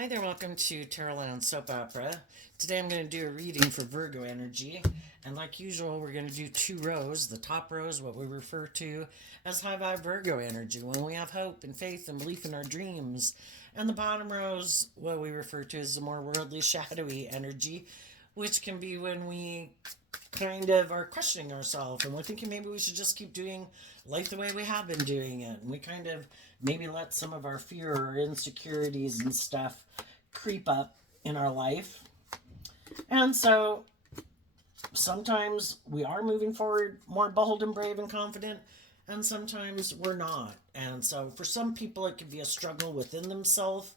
Hi there, welcome to Tarotland Soap Opera. Today I'm going to do a reading for Virgo energy, and like usual, we're going to do two rows. The top row is what we refer to as high vibe Virgo energy, when we have hope and faith and belief in our dreams. And the bottom row is what we refer to as the more worldly, shadowy energy, which can be when we kind of are questioning ourselves and we're thinking maybe we should just keep doing life the way we have been doing it, and we kind of maybe let some of our fear or insecurities and stuff creep up in our life. And so sometimes we are moving forward more bold and brave and confident, and sometimes we're not. And so for some people it can be a struggle within themselves,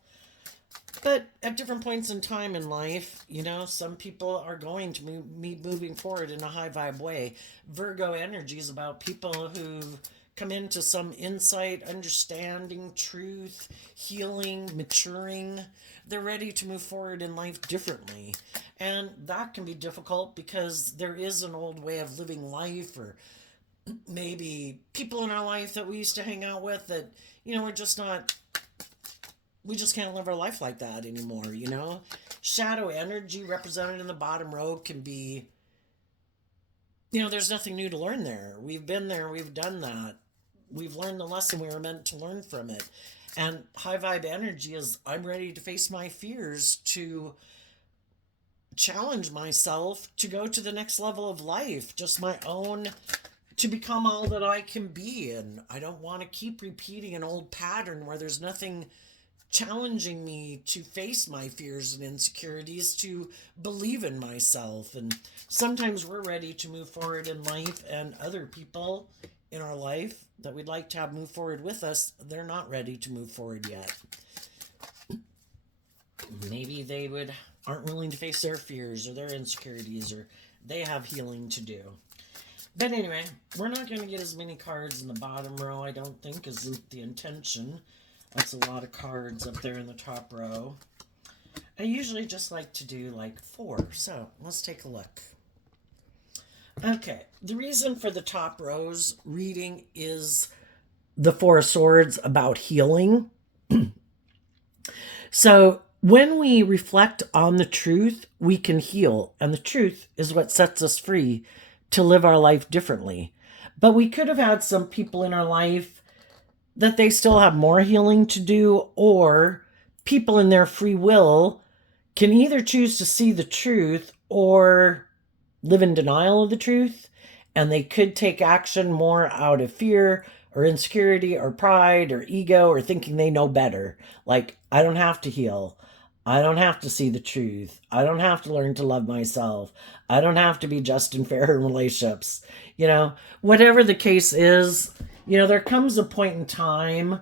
but at different points in time in life, some people are going to be moving forward in a high vibe way. Virgo energy is about people who've come into some insight, understanding, truth, healing, maturing. They're ready to move forward in life differently. And that can be difficult because there is an old way of living life, or maybe people in our life that we used to hang out with that, we're just not, we just can't live our life like that anymore. Shadow energy represented in the bottom row can be, there's nothing new to learn there. We've been there, we've done that. We've learned the lesson we were meant to learn from it. And high vibe energy is I'm ready to face my fears, to challenge myself, to go to the next level of life, just my own, to become all that I can be. And I don't want to keep repeating an old pattern where there's nothing challenging me to face my fears and insecurities, to believe in myself. And sometimes we're ready to move forward in life, and other people in our life that we'd like to have move forward with us, they're not ready to move forward yet. Maybe they aren't willing to face their fears or their insecurities, or they have healing to do. But anyway, we're not going to get as many cards in the bottom row, I don't think, isn't the intention. That's a lot of cards up there in the top row. I usually just like to do like 4, so let's take a look. Okay, the reason for the top rows reading is the 4 of Swords, about healing. So when we reflect on the truth, we can heal, and the truth is what sets us free to live our life differently. But we could have had some people in our life that they still have more healing to do, or people in their free will can either choose to see the truth or live in denial of the truth, and they could take action more out of fear or insecurity or pride or ego, or thinking they know better. Like, I don't have to heal. I don't have to see the truth. I don't have to learn to love myself. I don't have to be just and fair in relationships. Whatever the case is, there comes a point in time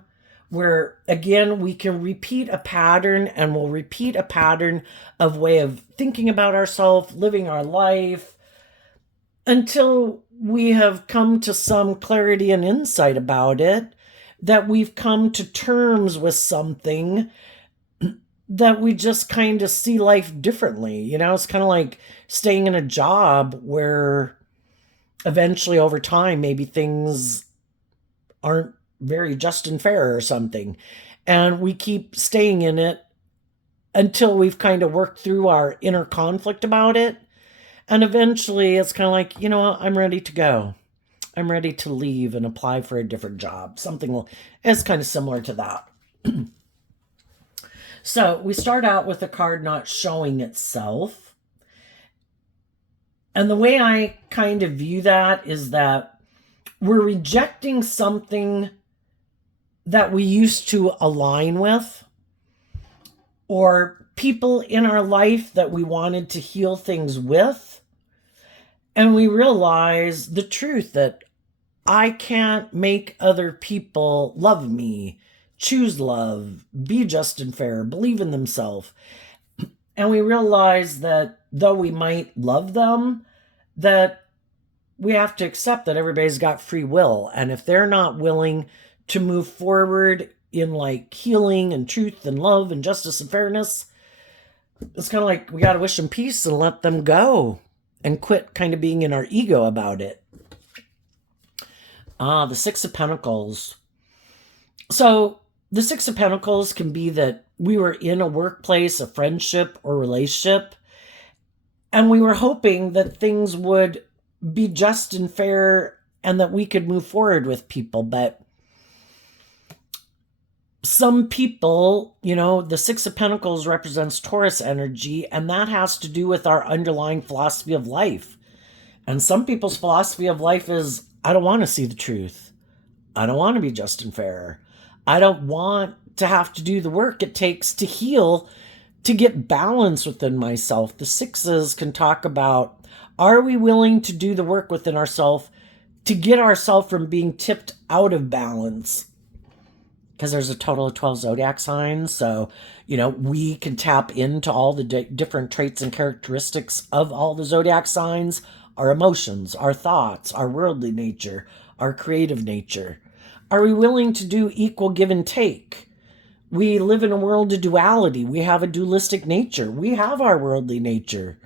where, again, we can repeat a pattern, and we'll repeat a pattern of way of thinking about ourselves, living our life, until we have come to some clarity and insight about it, that we've come to terms with something, that we just kind of see life differently. It's kind of like staying in a job where eventually over time maybe things aren't very just and fair or something, and we keep staying in it until we've kind of worked through our inner conflict about it, and eventually it's kind of like, I'm ready to go. I'm ready to leave and apply for a different job. Something is kind of similar to that. So we start out with a card not showing itself. And the way I kind of view that is that we're rejecting something that we used to align with, or people in our life that we wanted to heal things with. And we realize the truth that I can't make other people love me, choose love, be just and fair, believe in themselves. And we realize that though we might love them, that we have to accept that everybody's got free will. And if they're not willing to move forward in like healing and truth and love and justice and fairness, it's kind of like we got to wish them peace and let them go and quit kind of being in our ego about it. The 6 of Pentacles. So The Six of Pentacles can be that we were in a workplace, a friendship or relationship, and we were hoping that things would be just and fair and that we could move forward with people. But some people, the Six of Pentacles represents Taurus energy, and that has to do with our underlying philosophy of life. And some people's philosophy of life is, I don't want to see the truth. I don't want to be just and fair. I don't want to have to do the work it takes to heal, to get balance within myself. The sixes can talk about, are we willing to do the work within ourselves to get ourselves from being tipped out of balance? Because there's a total of 12 zodiac signs. So, we can tap into all the different traits and characteristics of all the zodiac signs, our emotions, our thoughts, our worldly nature, our creative nature. Are we willing to do equal give and take? We live in a world of duality. We have a dualistic nature. We have our worldly nature,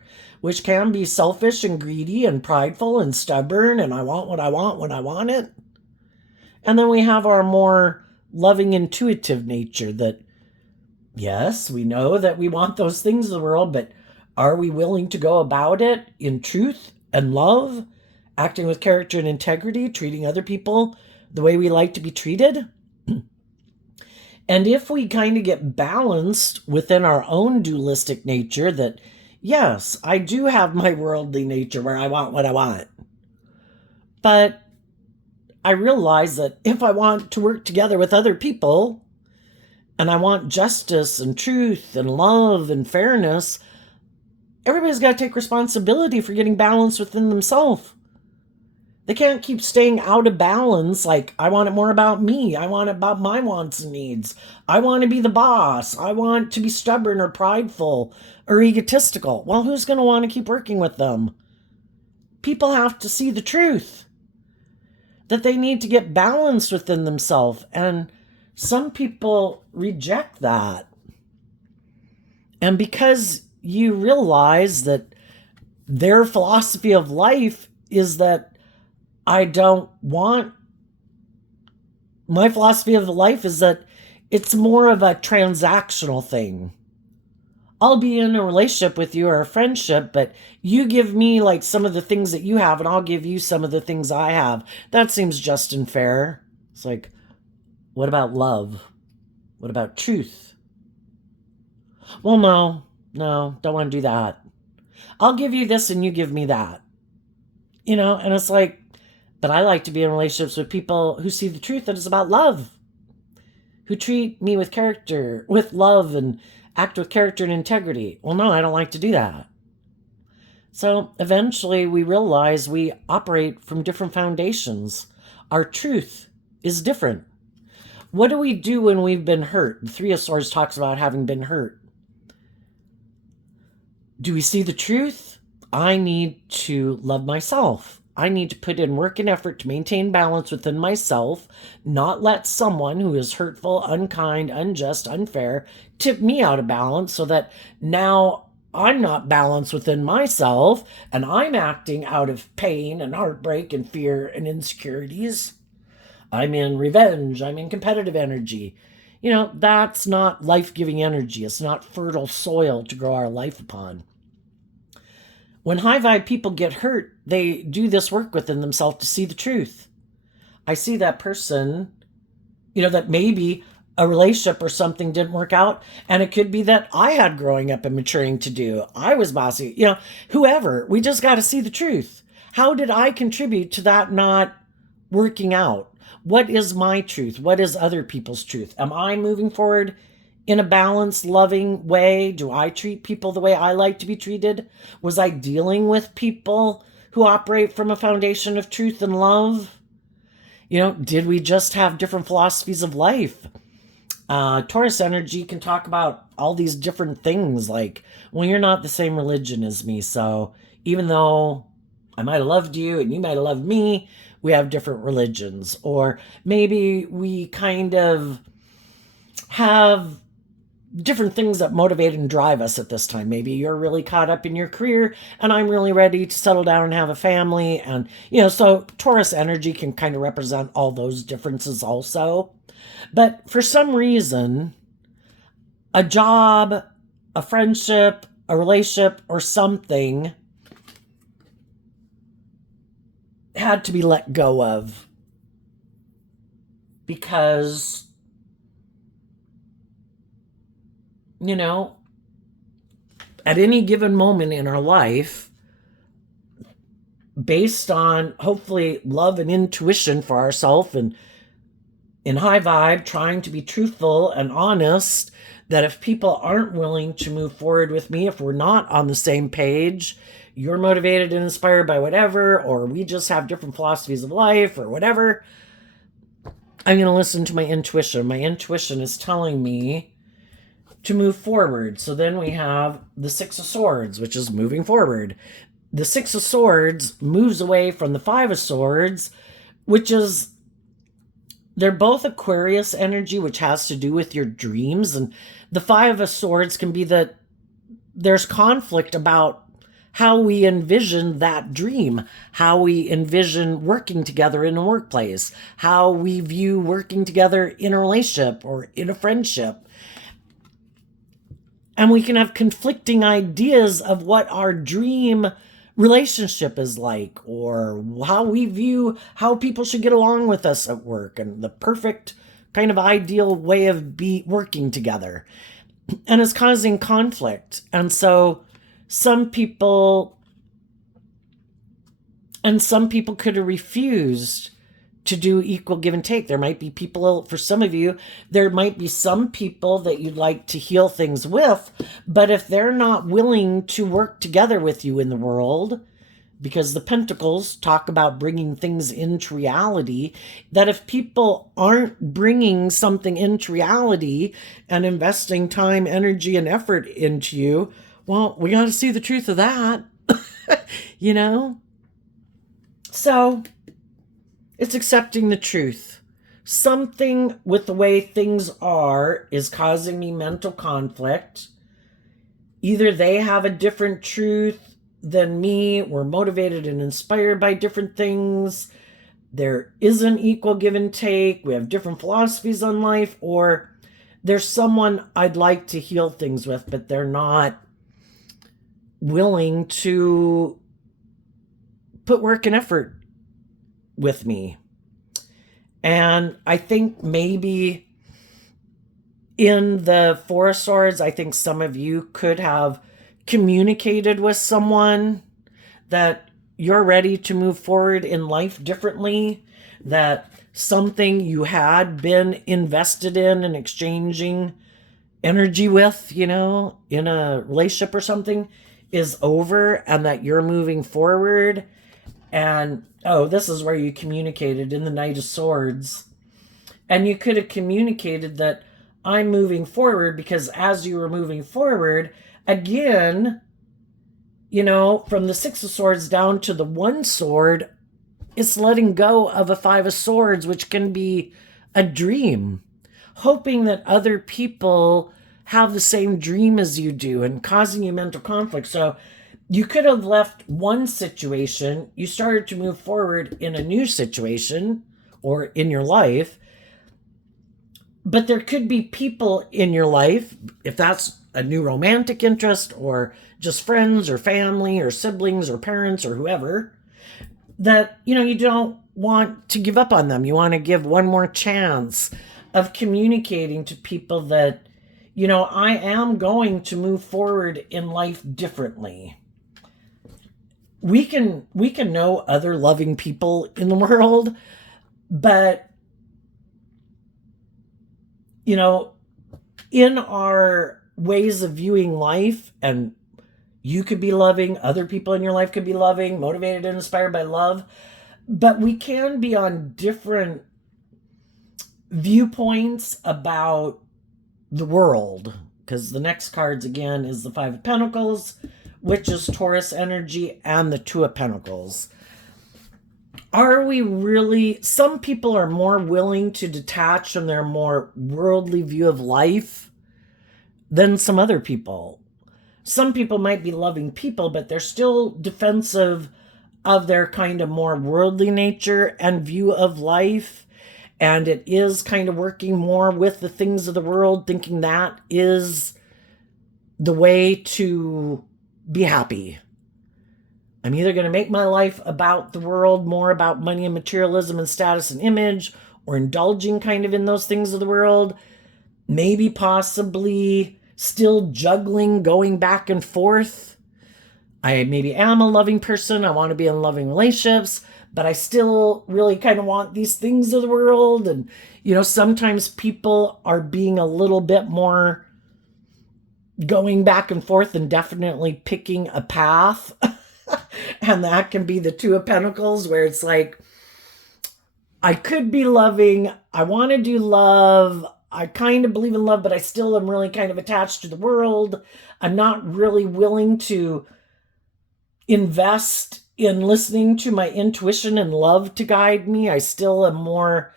which can be selfish and greedy and prideful and stubborn, and I want what I want when I want it. And then we have our more loving, intuitive nature that, yes, we know that we want those things in the world, but are we willing to go about it in truth and love, acting with character and integrity, treating other people the way we like to be treated? And if we kind of get balanced within our own dualistic nature that, yes, I do have my worldly nature where I want what I want, but I realize that if I want to work together with other people and I want justice and truth and love and fairness, everybody's got to take responsibility for getting balance within themselves. They can't keep staying out of balance. Like, I want it more about me. I want it about my wants and needs. I want to be the boss. I want to be stubborn or prideful or egotistical. Well, who's going to want to keep working with them? People have to see the truth, that they need to get balanced within themselves. And some people reject that. And because you realize that their philosophy of life is that I don't want, my philosophy of life is that it's more of a transactional thing. I'll be in a relationship with you or a friendship, but you give me like some of the things that you have and I'll give you some of the things I have. That seems just and fair. It's like, what about love? What about truth? Well, no, don't want to do that. I'll give you this and you give me that. And it's like, but I like to be in relationships with people who see the truth that it's about love, who treat me with character, with love, and act with character and integrity. Well, no, I don't like to do that. So eventually we realize we operate from different foundations. Our truth is different. What do we do when we've been hurt? The Three of Swords talks about having been hurt. Do we see the truth? I need to love myself. I need to put in work and effort to maintain balance within myself, not let someone who is hurtful, unkind, unjust, unfair tip me out of balance so that now I'm not balanced within myself and I'm acting out of pain and heartbreak and fear and insecurities. I'm in revenge. I'm in competitive energy. That's not life-giving energy. It's not fertile soil to grow our life upon. When high vibe people get hurt, they do this work within themselves to see the truth. I see that person, that maybe a relationship or something didn't work out, and it could be that I had growing up and maturing to do. I was bossy, whoever. We just got to see the truth. How did I contribute to that not working out? What is my truth? What is other people's truth? Am I moving forward in a balanced, loving way? Do I treat people the way I like to be treated? Was I dealing with people who operate from a foundation of truth and love? Did we just have different philosophies of life? Taurus energy can talk about all these different things, like, well, you're not the same religion as me, so even though I might have loved you and you might have loved me, we have different religions. Or maybe we kind of have different things that motivate and drive us at this time. Maybe you're really caught up in your career and I'm really ready to settle down and have a family. And, so Taurus energy can kind of represent all those differences also. But for some reason, a job, a friendship, a relationship, or something had to be let go of because, at any given moment in our life, based on hopefully love and intuition for ourselves and in high vibe, trying to be truthful and honest, that if people aren't willing to move forward with me, if we're not on the same page, you're motivated and inspired by whatever, or we just have different philosophies of life or whatever, I'm going to listen to my intuition. My intuition is telling me to move forward. So then we have the Six of Swords, which is moving forward. The Six of Swords moves away from the Five of Swords, which is, they're both Aquarius energy, which has to do with your dreams. And the Five of Swords can be that there's conflict about how we envision that dream, how we envision working together in a workplace, how we view working together in a relationship or in a friendship. And we can have conflicting ideas of what our dream relationship is like, or how we view how people should get along with us at work, and the perfect kind of ideal way of working together. And it's causing conflict. And so some people could have refused to do equal give and take. There might be people, for some of you, there might be some people that you'd like to heal things with, but if they're not willing to work together with you in the world, because the Pentacles talk about bringing things into reality, that if people aren't bringing something into reality and investing time, energy, and effort into you, well, we got to see the truth of that, So it's accepting the truth. Something with the way things are is causing me mental conflict. Either they have a different truth than me, we're motivated and inspired by different things, there isn't equal give and take, we have different philosophies on life, or there's someone I'd like to heal things with, but they're not willing to put work and effort with me. And I think maybe in the Four of Swords, I think some of you could have communicated with someone that you're ready to move forward in life differently, that something you had been invested in and exchanging energy with, in a relationship or something, is over, and that you're moving forward. And this is where you communicated in the Knight of Swords. And you could have communicated that I'm moving forward, because as you were moving forward, again, from the Six of Swords down to the One Sword, it's letting go of a Five of Swords, which can be a dream, hoping that other people have the same dream as you do and causing you mental conflict. So you could have left one situation, you started to move forward in a new situation or in your life, but there could be people in your life, if that's a new romantic interest or just friends or family or siblings or parents or whoever, that, you don't want to give up on them. You want to give one more chance of communicating to people that, I am going to move forward in life differently. We can know other loving people in the world, but, in our ways of viewing life, and you could be loving, other people in your life could be loving, motivated and inspired by love, but we can be on different viewpoints about the world, because the next cards again is the Five of Pentacles, which is Taurus energy, and the Two of Pentacles. Are we really, some people are more willing to detach from their more worldly view of life than some other people. Some people might be loving people, but they're still defensive of their kind of more worldly nature and view of life. And it is kind of working more with the things of the world, thinking that is the way to be happy. I'm either going to make my life about the world, more about money and materialism and status and image, or indulging kind of in those things of the world. Maybe possibly still juggling, going back and forth. I maybe am a loving person. I want to be in loving relationships, but I still really kind of want these things of the world. And, sometimes people are being a little bit more going back and forth and definitely picking a path. And that can be the Two of Pentacles, where it's like, I could be loving, I want to do love, I kind of believe in love, but I still am really kind of attached to the world. I'm not really willing to invest in listening to my intuition and love to guide me. I still am more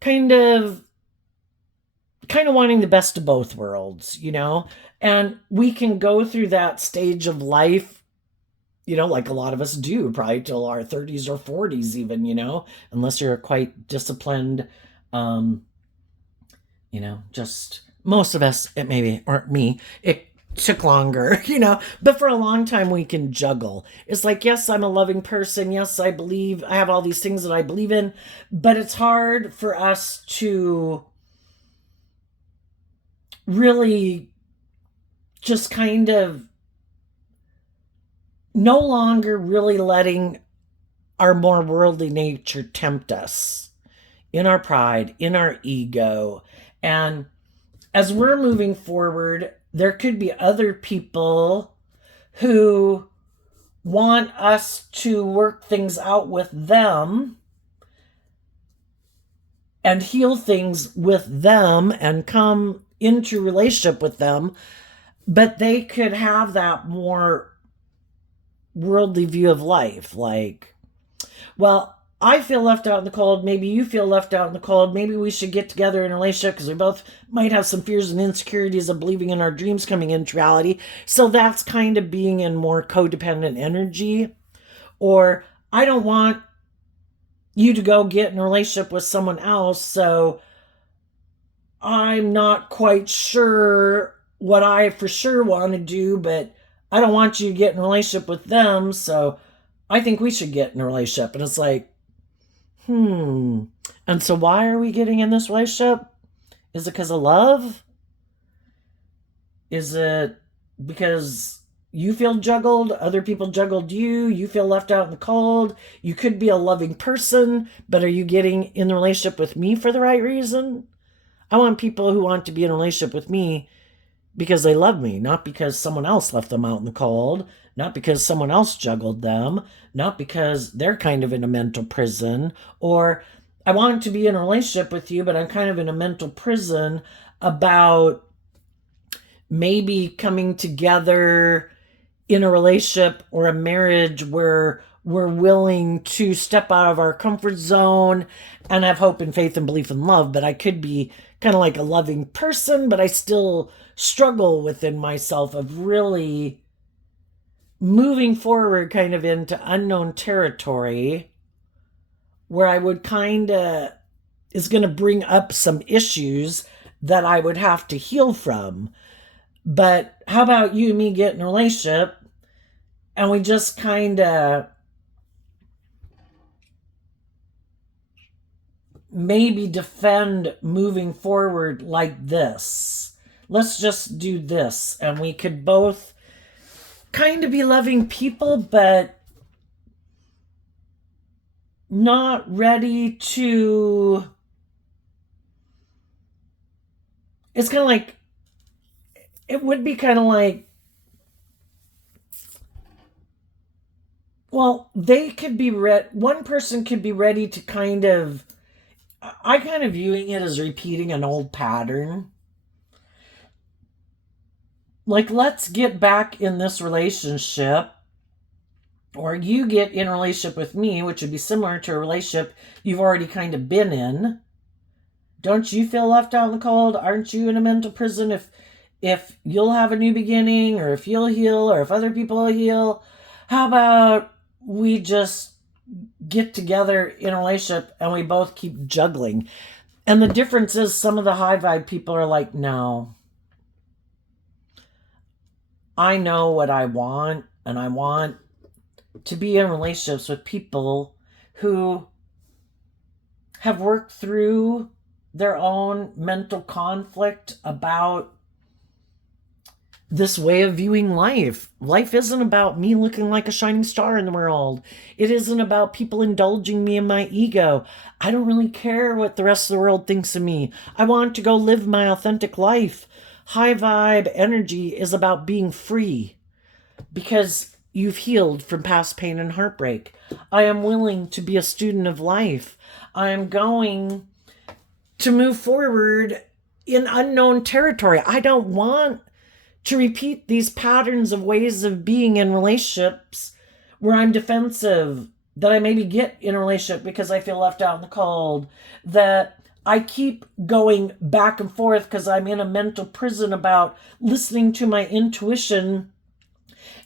kind of wanting the best of both worlds, And we can go through that stage of life, like a lot of us do, probably till our 30s or 40s even, unless you're quite disciplined. Just most of us, it maybe, or me, it took longer, but for a long time we can juggle. It's like, yes, I'm a loving person. Yes, I believe, I have all these things that I believe in, but it's hard for us to really just kind of no longer really letting our more worldly nature tempt us in our pride, in our ego. And as we're moving forward, there could be other people who want us to work things out with them and heal things with them and come into relationship with them, but they could have that more worldly view of life. Like, well, I feel left out in the cold. Maybe you feel left out in the cold. Maybe we should get together in a relationship because we both might have some fears and insecurities of believing in our dreams coming into reality. So that's kind of being in more codependent energy. Or I don't want you to go get in a relationship with someone else, so I'm not quite sure what I for sure want to do, but I don't want you to get in a relationship with them, so I think we should get in a relationship. And it's like, and so why are we getting in this relationship? Is it because of love? Is it because you feel juggled, other people juggled you, you feel left out in the cold? You could be a loving person, but are you getting in the relationship with me for the right reason? I want people who want to be in a relationship with me because they love me, not because someone else left them out in the cold, not because someone else juggled them, not because they're kind of in a mental prison, or I want to be in a relationship with you, but I'm kind of in a mental prison about maybe coming together in a relationship or a marriage where we're willing to step out of our comfort zone and have hope and faith and belief and love. But I could be kind of like a loving person, but I still struggle within myself of really moving forward kind of into unknown territory where I would kind of is going to bring up some issues that I would have to heal from. But how about you and me get in a relationship and we just kind of maybe defend moving forward like this. Let's just do this. And we could both kind of be loving people, but not ready to... It's kind of like... It would be kind of like... Well, they could be... One person could be ready to kind of... I kind of viewing it as repeating an old pattern. Like, let's get back in this relationship, or you get in a relationship with me, which would be similar to a relationship you've already kind of been in. Don't you feel left out in the cold? Aren't you in a mental prison if you'll have a new beginning, or if you'll heal, or if other people will heal. How about we just get together in a relationship and we both keep juggling? And the difference is some of the high vibe people are like, no, I know what I want, and I want to be in relationships with people who have worked through their own mental conflict about this way of viewing life. Life isn't about me looking like a shining star in the world. It isn't about people indulging me in my ego. I don't really care what the rest of the world thinks of me. I want to go live my authentic life. High vibe energy is about being free because you've healed from past pain and heartbreak. I am willing to be a student of life. I am going to move forward in unknown territory. I don't want to repeat these patterns of ways of being in relationships where I'm defensive, that I maybe get in a relationship because I feel left out in the cold, that I keep going back and forth because I'm in a mental prison about listening to my intuition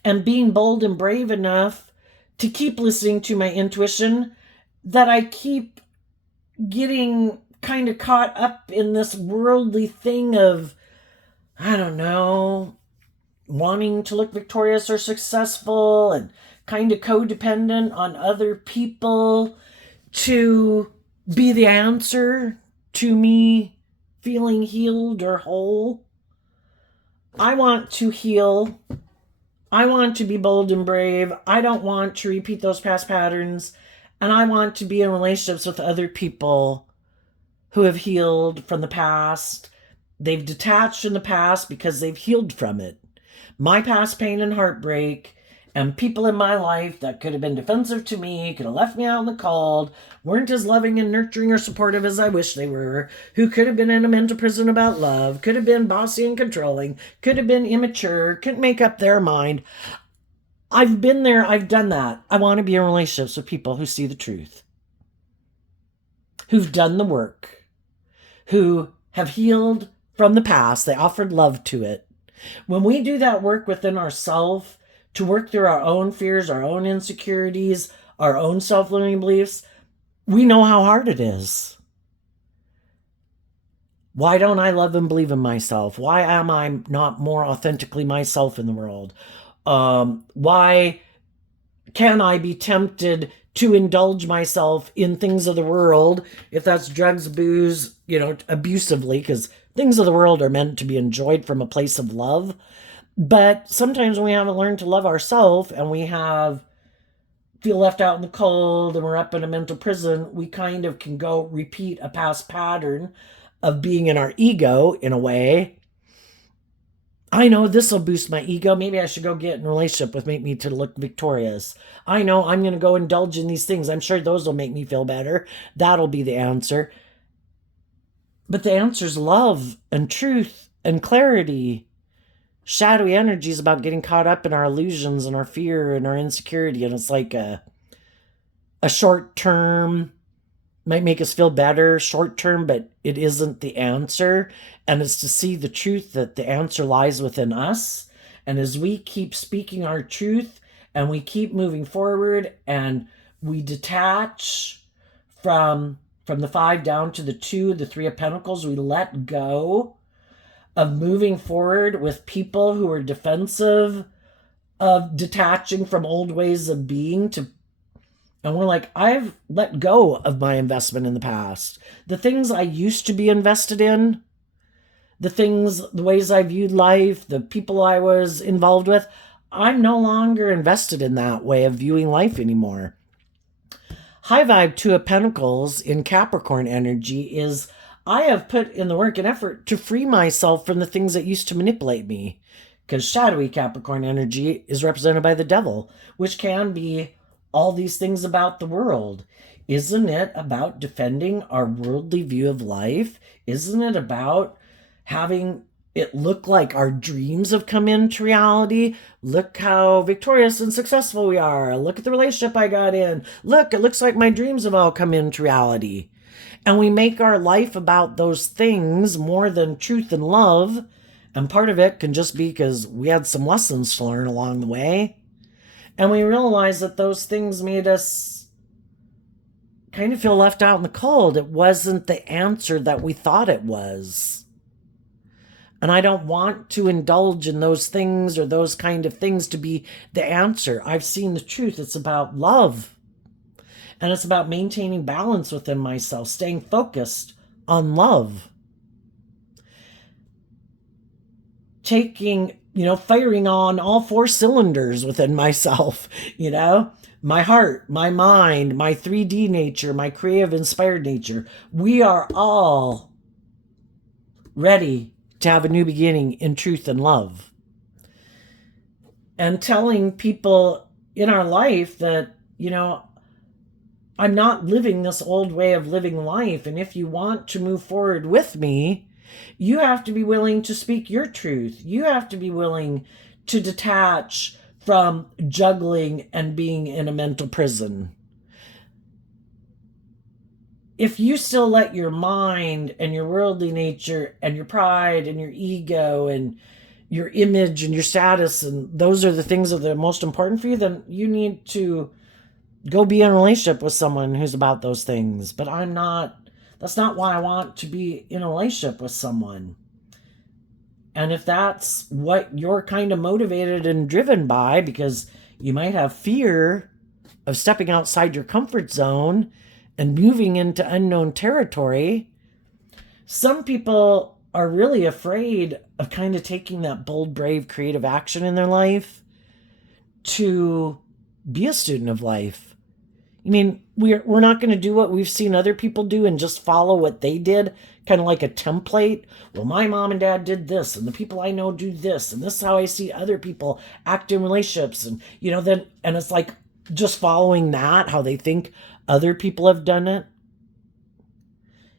and being bold and brave enough to keep listening to my intuition, that I keep getting kind of caught up in this worldly thing of, I don't know, wanting to look victorious or successful and kind of codependent on other people to be the answer to me feeling healed or whole. I want to heal. I want to be bold and brave. I don't want to repeat those past patterns. And I want to be in relationships with other people who have healed from the past. They've detached in the past because they've healed from it. My past pain and heartbreak, and people in my life that could have been defensive to me, could have left me out in the cold, weren't as loving and nurturing or supportive as I wish they were, who could have been in a mental prison about love, could have been bossy and controlling, could have been immature, couldn't make up their mind. I've been there, I've done that. I want to be in relationships with people who see the truth, who've done the work, who have healed from the past. They offered love to it. When we do that work within ourselves, to work through our own fears, our own insecurities, our own self-limiting beliefs, we know how hard it is. Why don't I love and believe in myself? Why am I not more authentically myself in the world? Why can I be tempted to indulge myself in things of the world, if that's drugs, booze, abusively, because things of the world are meant to be enjoyed from a place of love. But sometimes when we haven't learned to love ourselves and we feel left out in the cold and we're up in a mental prison, we kind of can go repeat a past pattern of being in our ego in a way. I know this will boost my ego. Maybe I should go get in a relationship with make me to look victorious. I know I'm going to go indulge in these things. I'm sure those will make me feel better. That'll be the answer. But the answer is love and truth and clarity. Shadowy energy is about getting caught up in our illusions and our fear and our insecurity. And it's like a short term, might make us feel better short term, but it isn't the answer. And it's to see the truth that the answer lies within us. And as we keep speaking our truth and we keep moving forward and we detach from the 5 down to the 2, the 3 of Pentacles, we let go of moving forward with people who are defensive, of detaching from old ways of being and we're like, I've let go of my investment in the past. The things I used to be invested in, the ways I viewed life, the people I was involved with, I'm no longer invested in that way of viewing life anymore. High vibe 2 of Pentacles in Capricorn energy is, I have put in the work and effort to free myself from the things that used to manipulate me. Because shadowy Capricorn energy is represented by the devil, which can be all these things about the world. Isn't it about defending our worldly view of life? Isn't it about having it look like our dreams have come into reality? Look how victorious and successful we are. Look at the relationship I got in. Look, it looks like my dreams have all come into reality. And we make our life about those things more than truth and love. And part of it can just be because we had some lessons to learn along the way. And we realized that those things made us kind of feel left out in the cold. It wasn't the answer that we thought it was. And I don't want to indulge in those things or those kind of things to be the answer. I've seen the truth. It's about love. And it's about maintaining balance within myself, staying focused on love. Firing on all 4 cylinders within myself, my heart, my mind, my 3D nature, my creative inspired nature. We are all ready to have a new beginning in truth and love. And telling people in our life that, I'm not living this old way of living life. And if you want to move forward with me, you have to be willing to speak your truth. You have to be willing to detach from juggling and being in a mental prison. If you still let your mind and your worldly nature and your pride and your ego and your image and your status, and those are the things that are most important for you, then you need to go be in a relationship with someone who's about those things. But that's not why I want to be in a relationship with someone. And if that's what you're kind of motivated and driven by, because you might have fear of stepping outside your comfort zone and moving into unknown territory, some people are really afraid of kind of taking that bold, brave, creative action in their life to be a student of life. I mean, we're not going to do what we've seen other people do and just follow what they did, kind of like a template. Well, my mom and dad did this, and the people I know do this, and this is how I see other people act in relationships. And, and it's like just following that, how they think other people have done it.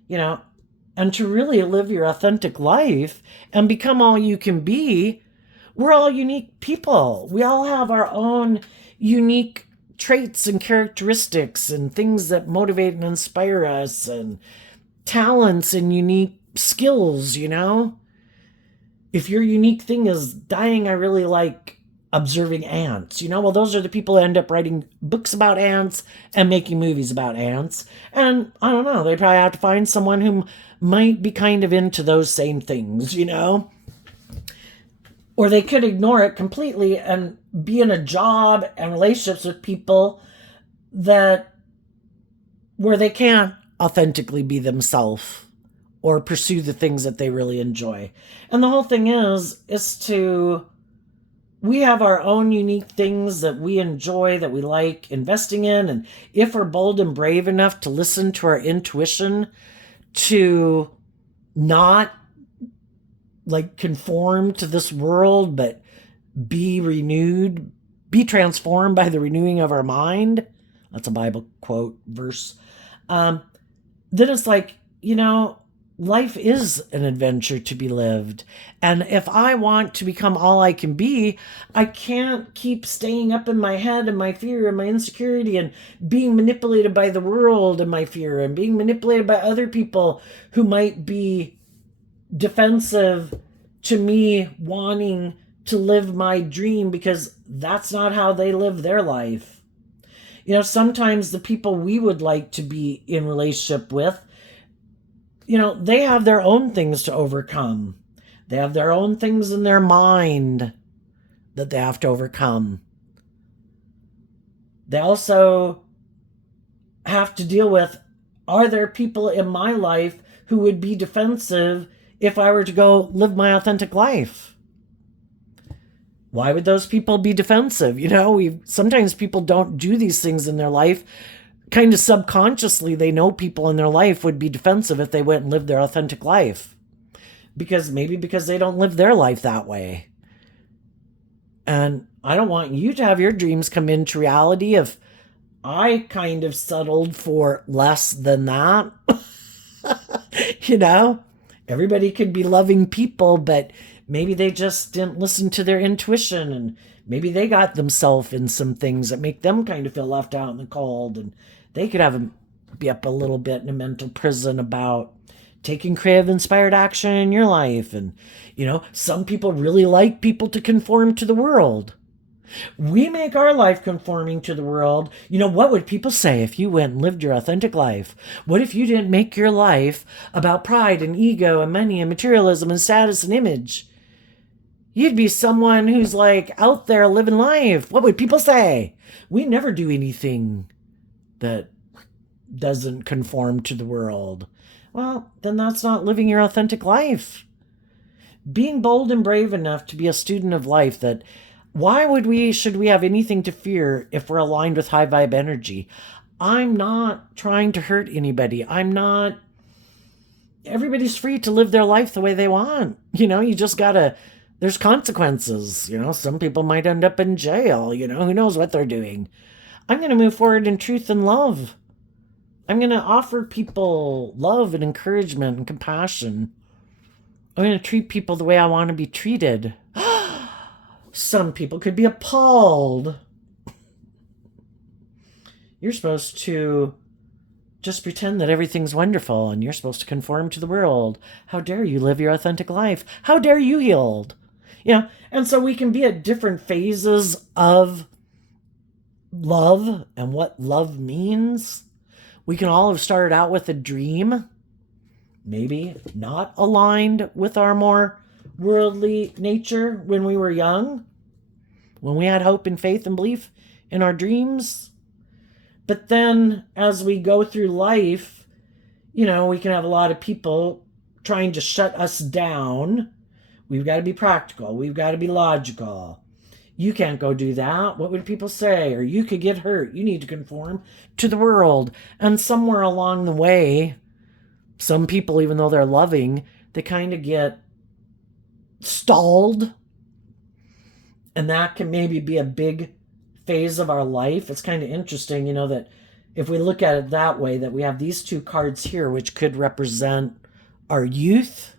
And to really live your authentic life and become all you can be, we're all unique people. We all have our own unique traits and characteristics and things that motivate and inspire us, and talents and unique skills. If your unique thing is dying, I really like observing ants. Well, those are the people who end up writing books about ants and making movies about ants. And I don't know, they probably have to find someone who might be kind of into those same things, Or they could ignore it completely and be in a job and relationships with people where they can't authentically be themselves or pursue the things that they really enjoy. And the whole thing is we have our own unique things that we enjoy, that we like investing in. And if we're bold and brave enough to listen to our intuition, to not conform to this world, but be renewed, be transformed by the renewing of our mind. That's a Bible quote verse. Then it's life is an adventure to be lived. And if I want to become all I can be, I can't keep staying up in my head and my fear and my insecurity and being manipulated by the world and my fear and being manipulated by other people who might be defensive to me wanting to live my dream, because that's not how they live their life. Sometimes the people we would like to be in relationship with, they have their own things to overcome. They have their own things in their mind that they have to overcome. They also have to deal with, are there people in my life who would be defensive if I were to go live my authentic life? Why would those people be defensive? Sometimes people don't do these things in their life. Kind of subconsciously, they know people in their life would be defensive if they went and lived their authentic life. Because they don't live their life that way. And I don't want you to have your dreams come into reality if I kind of settled for less than that. Everybody could be loving people, but maybe they just didn't listen to their intuition, and maybe they got themselves in some things that make them kind of feel left out in the cold, and they could be up a little bit in a mental prison about taking creative inspired action in your life. And, some people really like people to conform to the world. We make our life conforming to the world. What would people say if you went and lived your authentic life? What if you didn't make your life about pride and ego and money and materialism and status and image? You'd be someone who's like out there living life. What would people say? We never do anything that doesn't conform to the world. Well, then that's not living your authentic life. Being bold and brave enough to be a student of life, that should we have anything to fear if we're aligned with high vibe energy? I'm not trying to hurt anybody. Everybody's free to live their life the way they want. You just gotta, there's consequences. Some people might end up in jail. Who knows what they're doing. I'm going to move forward in truth and love. I'm going to offer people love and encouragement and compassion. I'm going to treat people the way I want to be treated. Some people could be appalled. You're supposed to just pretend that everything's wonderful and you're supposed to conform to the world. How dare you live your authentic life? How dare you healed? And so we can be at different phases of love and what love means. We can all have started out with a dream, maybe not aligned with our more worldly nature when we were young, when we had hope and faith and belief in our dreams. But then as we go through life, we can have a lot of people trying to shut us down. We've got to be practical. We've got to be logical. You can't go do that. What would people say? Or you could get hurt. You need to conform to the world. And somewhere along the way, some people, even though they're loving, they kind of get stalled. And that can maybe be a big phase of our life. It's kind of interesting, that if we look at it that way, that we have these two cards here, which could represent our youth.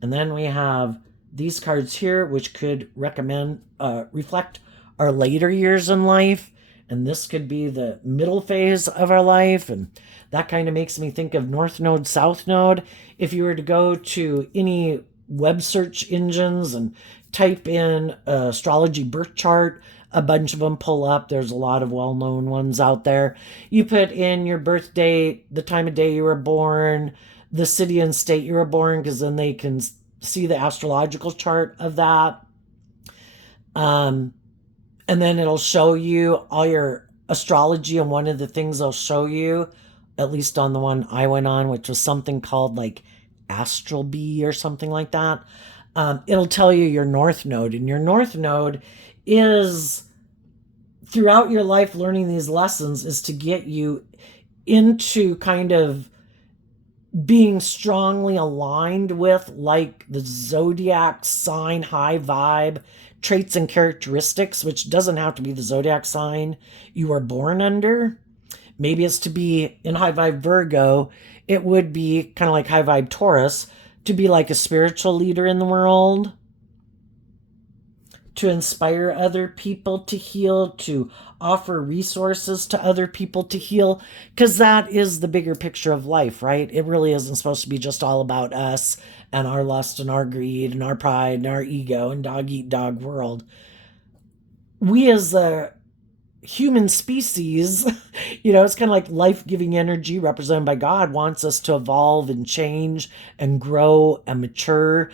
And then we have these cards here, which could reflect our later years in life. And this could be the middle phase of our life. And that kind of makes me think of North Node, South Node. If you were to go to any web search engines and type in astrology birth chart, a bunch of them pull up. There's a lot of well-known ones out there. You put in your birth date, the time of day you were born, the city and state you were born, because then they can see the astrological chart of that. And then it'll show you all your astrology. And one of the things they'll show you, at least on the one I went on, which was something called like Astral Bee or something like that, it'll tell you your North Node. And your North Node is, throughout your life learning these lessons, is to get you into kind of being strongly aligned with like the zodiac sign, high vibe traits and characteristics, which doesn't have to be the zodiac sign you were born under. Maybe it's to be in high vibe Virgo. It would be kind of like high vibe Taurus, to be like a spiritual leader in the world, to inspire other people to heal, to offer resources to other people to heal, because that is the bigger picture of life, right? It really isn't supposed to be just all about us and our lust and our greed and our pride and our ego and dog eat dog world. We as a human species, it's kind of like life-giving energy represented by God, wants us to evolve and change and grow and mature.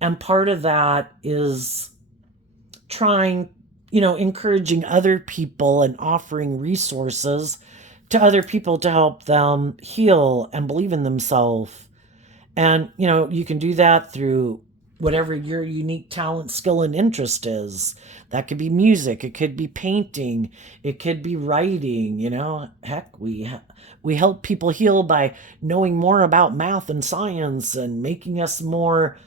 And part of that is trying, encouraging other people and offering resources to other people to help them heal and believe in themselves. And, you can do that through whatever your unique talent, skill, and interest is. That could be music. It could be painting. It could be writing. Heck, we help people heal by knowing more about math and science and making us more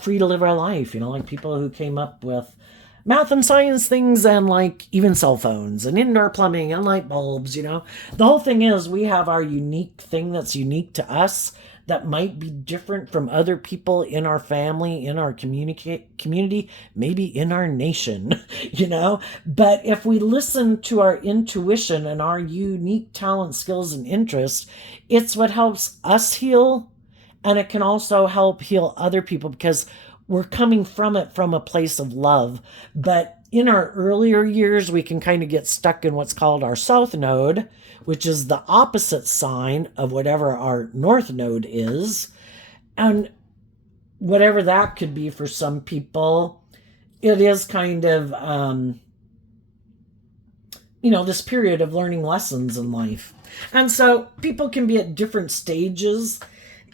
free to live our life. Like people who came up with math and science things, and like even cell phones and indoor plumbing and light bulbs. The whole thing is we have our unique thing that's unique to us, that might be different from other people in our family, in our community, maybe in our nation, But if we listen to our intuition and our unique talent, skills, and interests, it's what helps us heal And it can also help heal other people because we're coming from it from a place of love. But in our earlier years, we can kind of get stuck in what's called our south node, which is the opposite sign of whatever our north node is. And whatever that could be for some people, it is kind of, this period of learning lessons in life. And so people can be at different stages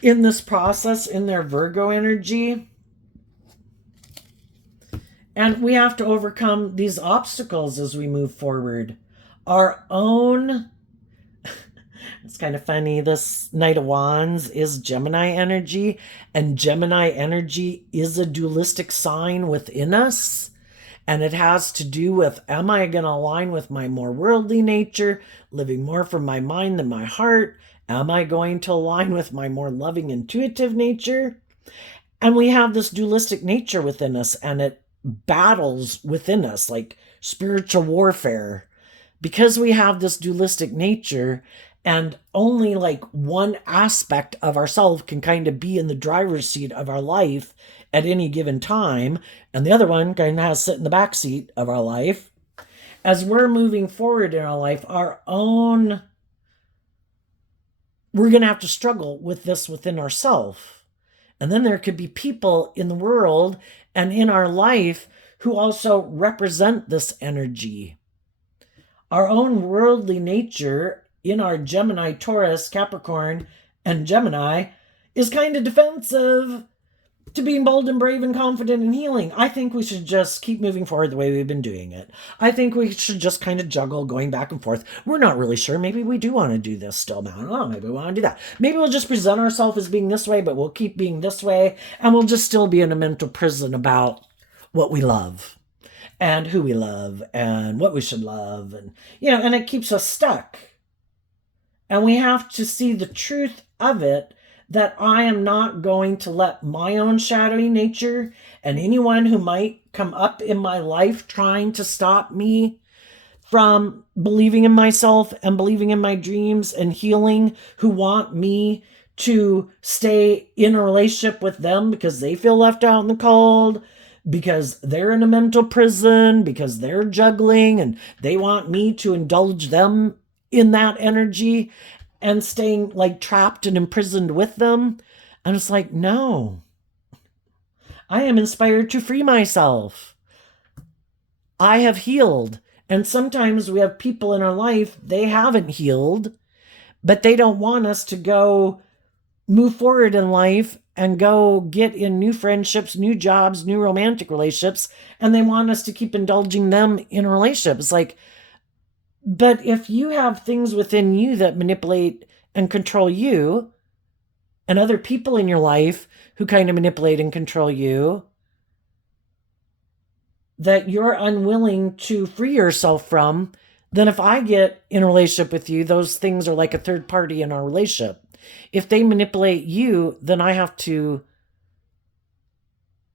in this process in their Virgo energy. And we have to overcome these obstacles as we move forward. Our own, it's kind of funny, this Knight of Wands is Gemini energy, and Gemini energy is a dualistic sign within us. And it has to do with, am I going to align with my more worldly nature, living more from my mind than my heart? Am I going to align with my more loving, intuitive nature? And we have this dualistic nature within us, and it battles within us like spiritual warfare. Because we have this dualistic nature, and only like one aspect of ourselves can kind of be in the driver's seat of our life at any given time, and the other one kind of has to sit in the back seat of our life. As we're moving forward in our life, we're going to have to struggle with this within ourselves. And then there could be people in the world and in our life who also represent this energy. Our own worldly nature in our Gemini, Taurus, Capricorn, and Gemini is kind of defensive to being bold and brave and confident and healing. I think we should just keep moving forward the way we've been doing it. I think we should just kind of juggle going back and forth. We're not really sure. Maybe we do want to do this still now. Oh, maybe we want to do that. Maybe we'll just present ourselves as being this way, but we'll keep being this way, and we'll just still be in a mental prison about what we love and who we love and what we should love. And, and it keeps us stuck. And we have to see the truth of it, that I am not going to let my own shadowy nature and anyone who might come up in my life trying to stop me from believing in myself and believing in my dreams and healing, who want me to stay in a relationship with them because they feel left out in the cold, because they're in a mental prison, because they're juggling and they want me to indulge them in that energy and staying like trapped and imprisoned with them. And it's like, no, I am inspired to free myself. I have healed. And sometimes we have people in our life, they haven't healed, but they don't want us to go move forward in life and go get in new friendships, new jobs, new romantic relationships. And they want us to keep indulging them in a relationship. It's like, but if you have things within you that manipulate and control you, and other people in your life who kind of manipulate and control you, that you're unwilling to free yourself from, then if I get in a relationship with you, those things are like a third party in our relationship. If they manipulate you, then I have to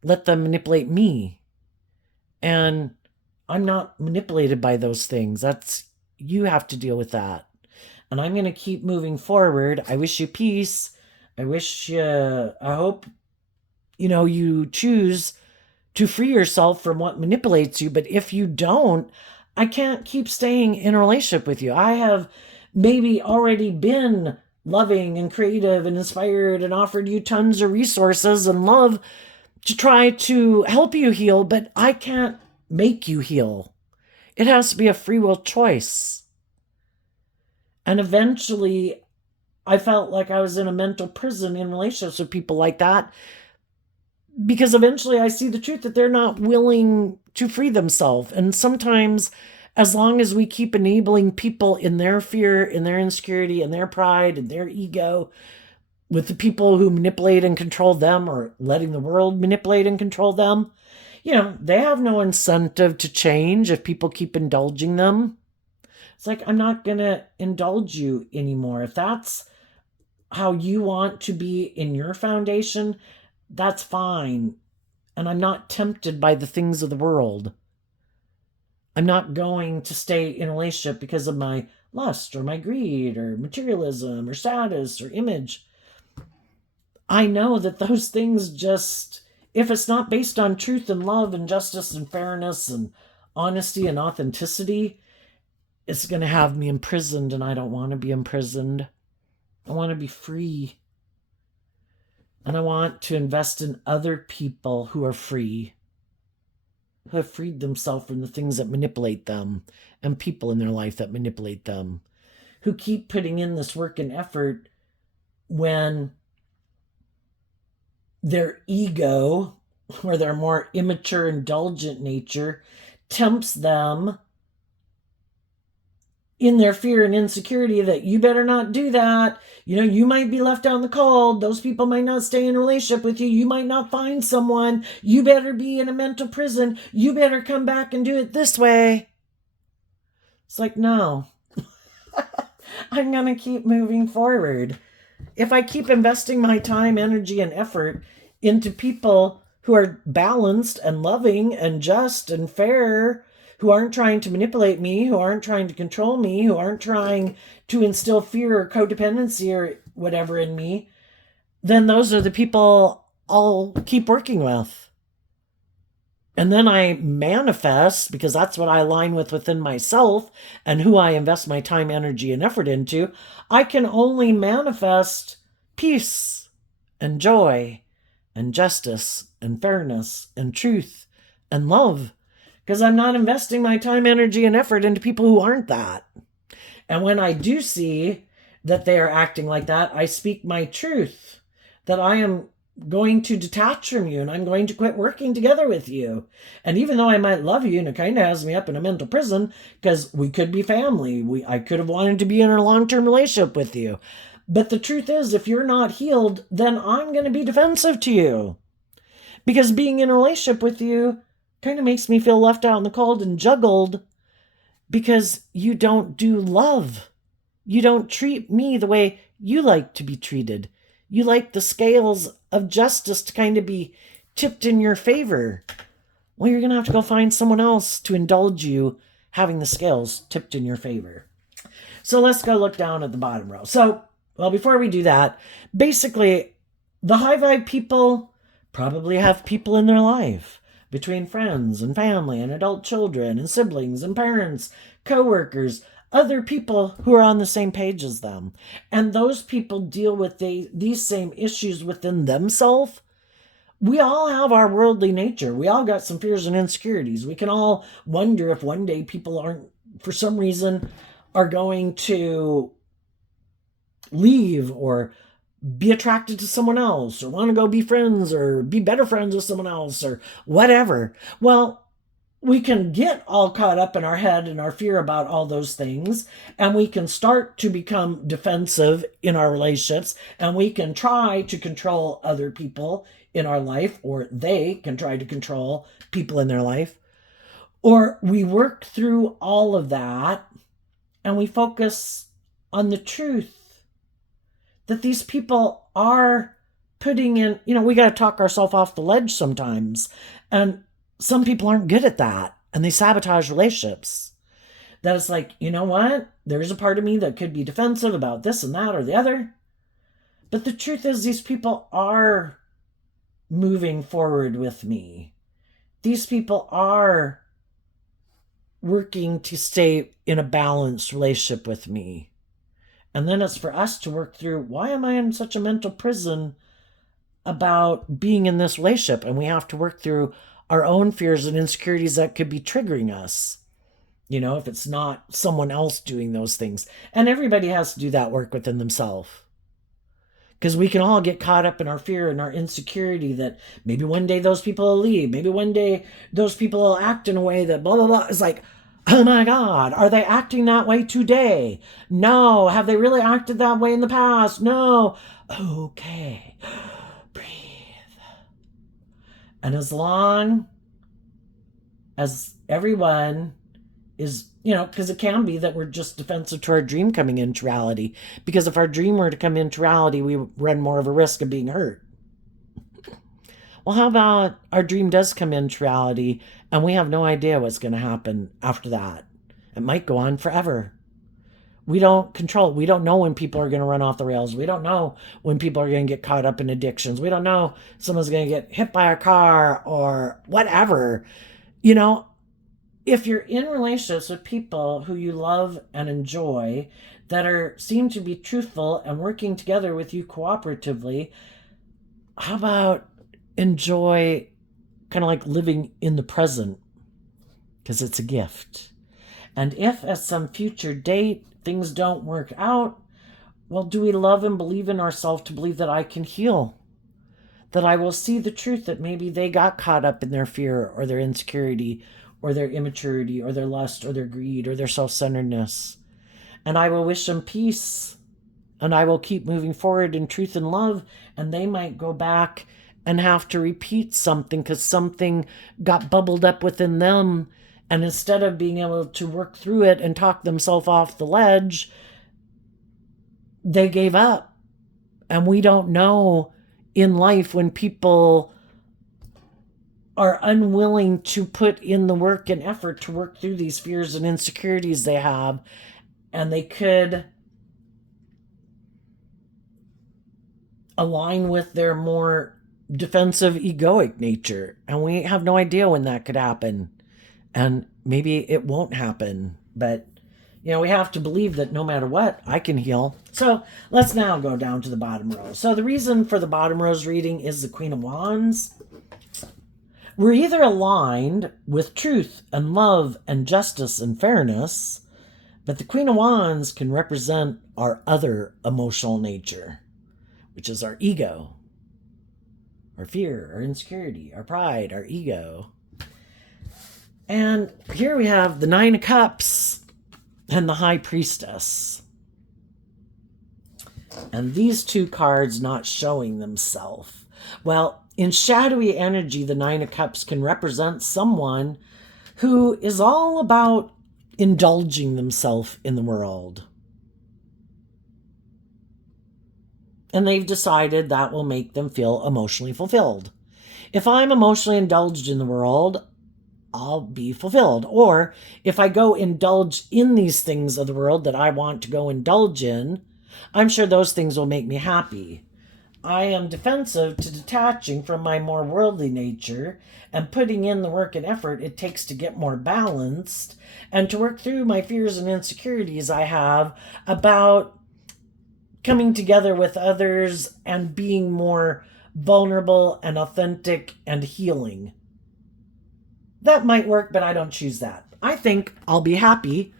let them manipulate me. And I'm not manipulated by those things. You have to deal with that. And I'm going to keep moving forward. I wish you peace. I hope, you choose to free yourself from what manipulates you. But if you don't, I can't keep staying in a relationship with you. I have maybe already been loving and creative and inspired and offered you tons of resources and love to try to help you heal, but I can't make you heal. It has to be a free will choice. And eventually, I felt like I was in a mental prison in relationships with people like that, because eventually I see the truth that they're not willing to free themselves. And sometimes, as long as we keep enabling people in their fear, in their insecurity, in their pride, in their ego, with the people who manipulate and control them, or letting the world manipulate and control them, they have no incentive to change if people keep indulging them. It's like, I'm not going to indulge you anymore. If that's how you want to be in your foundation, that's fine. And I'm not tempted by the things of the world. I'm not going to stay in a relationship because of my lust or my greed or materialism or status or image. I know that those things just, if it's not based on truth and love and justice and fairness and honesty and authenticity, it's going to have me imprisoned, and I don't want to be imprisoned. I want to be free. And I want to invest in other people who are free, who have freed themselves from the things that manipulate them and people in their life that manipulate them, who keep putting in this work and effort when their ego, or their more immature, indulgent nature, tempts them in their fear and insecurity that you better not do that. You know, you might be left out in the cold. Those people might not stay in a relationship with you. You might not find someone. You better be in a mental prison. You better come back and do it this way. It's like, no. I'm going to keep moving forward. If I keep investing my time, energy, and effort into people who are balanced and loving and just and fair, who aren't trying to manipulate me, who aren't trying to control me, who aren't trying to instill fear or codependency or whatever in me, then those are the people I'll keep working with. And then I manifest, because that's what I align with within myself and who I invest my time, energy, and effort into. I can only manifest peace and joy and justice and fairness and truth and love, because I'm not investing my time, energy, and effort into people who aren't that. And when I do see that they are acting like that, I speak my truth, that I am going to detach from you and I'm going to quit working together with you. And even though I might love you, and it kind of has me up in a mental prison because we could be family, I could have wanted to be in a long-term relationship with you. But the truth is, if you're not healed, then I'm going to be defensive to you, because being in a relationship with you kind of makes me feel left out in the cold and juggled, because you don't do love. You don't treat me the way you like to be treated. You like the scales of justice to kind of be tipped in your favor. Well, you're going to have to go find someone else to indulge you having the scales tipped in your favor. So let's go look down at the bottom row. So, well, before we do that, basically, the high vibe people probably have people in their life, between friends and family and adult children and siblings and parents, coworkers, other people who are on the same page as them. And those people deal with these same issues within themselves. We all have our worldly nature. We all got some fears and insecurities. We can all wonder if one day people aren't, for some reason, are going to leave or be attracted to someone else, or want to go be friends or be better friends with someone else, or whatever. Well, we can get all caught up in our head and our fear about all those things, and we can start to become defensive in our relationships, and we can try to control other people in our life, or they can try to control people in their life. Or we work through all of that and we focus on the truth that these people are putting in. We got to talk ourselves off the ledge sometimes. And some people aren't good at that, and they sabotage relationships. That it's like, you know what? There's a part of me that could be defensive about this and that or the other. But the truth is, these people are moving forward with me. These people are working to stay in a balanced relationship with me. And then it's for us to work through, why am I in such a mental prison about being in this relationship? And we have to work through our own fears and insecurities that could be triggering us, if it's not someone else doing those things. And everybody has to do that work within themselves. Because we can all get caught up in our fear and our insecurity that maybe one day those people will leave. Maybe one day those people will act in a way that blah, blah, blah. It's like, oh my God, are they acting that way today? No. Have they really acted that way in the past? No. Okay. Breathe. And as long as everyone is, because it can be that we're just defensive to our dream coming into reality. Because if our dream were to come into reality, we run more of a risk of being hurt. Well, how about our dream does come into reality and we have no idea what's going to happen after that? It might go on forever. We don't control it. We don't know when people are going to run off the rails. We don't know when people are going to get caught up in addictions. We don't know someone's going to get hit by a car or whatever. You know, if you're in relationships with people who you love and enjoy that seem to be truthful and working together with you cooperatively, how about enjoy kind of like living in the present, because it's a gift. And if at some future date things don't work out, well, do we love and believe in ourselves to believe that I can heal? That I will see the truth that maybe they got caught up in their fear or their insecurity or their immaturity or their lust or their greed or their self-centeredness. And I will wish them peace. And I will keep moving forward in truth and love. And they might go back and have to repeat something because something got bubbled up within them. And instead of being able to work through it and talk themselves off the ledge, they gave up. And we don't know in life when people are unwilling to put in the work and effort to work through these fears and insecurities they have. And they could align with their more defensive, egoic nature. And we have no idea when that could happen. And maybe it won't happen. But, you know, we have to believe that no matter what, I can heal. So let's now go down to the bottom row. So the reason for the bottom row's reading is the Queen of Wands. We're either aligned with truth and love and justice and fairness, but the Queen of Wands can represent our other emotional nature, which is our ego, our fear, our insecurity, our pride, our ego. And here we have the Nine of Cups and the High Priestess. And these two cards not showing themselves. Well, in shadowy energy, the Nine of Cups can represent someone who is all about indulging themselves in the world. And they've decided that will make them feel emotionally fulfilled. If I'm emotionally indulged in the world, I'll be fulfilled. Or if I go indulge in these things of the world that I want to go indulge in, I'm sure those things will make me happy. I am defensive to detaching from my more worldly nature and putting in the work and effort it takes to get more balanced and to work through my fears and insecurities I have about coming together with others and being more vulnerable and authentic and healing. That might work, but I don't choose that. I think I'll be happy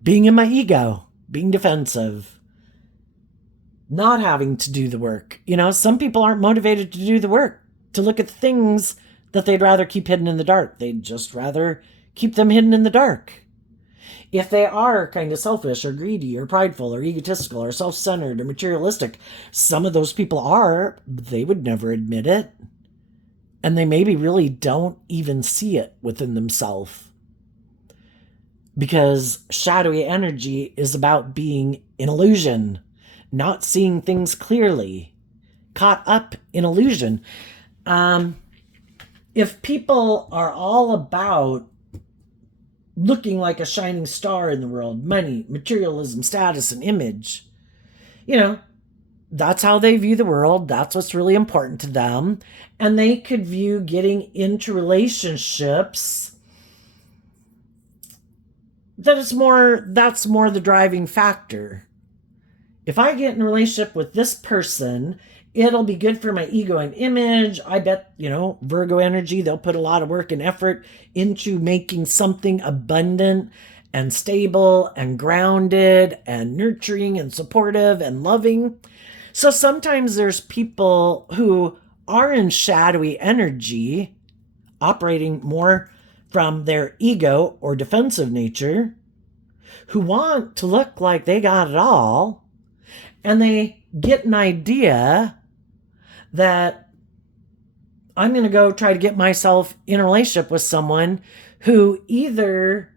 being in my ego, being defensive, not having to do the work. You know, some people aren't motivated to do the work, to look at things that they'd rather keep hidden in the dark. They'd just rather keep them hidden in the dark. If they are kind of selfish or greedy or prideful or egotistical or self-centered or materialistic, some of those people are, but they would never admit it. And they maybe really don't even see it within themselves. Because shadowy energy is about being in illusion, not seeing things clearly, caught up in illusion. If people are all about looking like a shining star in the world, money, materialism, status, and image, you know, that's how they view the world. That's what's really important to them. And they could view getting into relationships that's more the driving factor. If I get in a relationship with this person, it'll be good for my ego and image. I bet, you know, Virgo energy, they'll put a lot of work and effort into making something abundant and stable and grounded and nurturing and supportive and loving. So sometimes there's people who are in shadowy energy, operating more from their ego or defensive nature, who want to look like they got it all, and they get an idea that I'm going to go try to get myself in a relationship with someone who either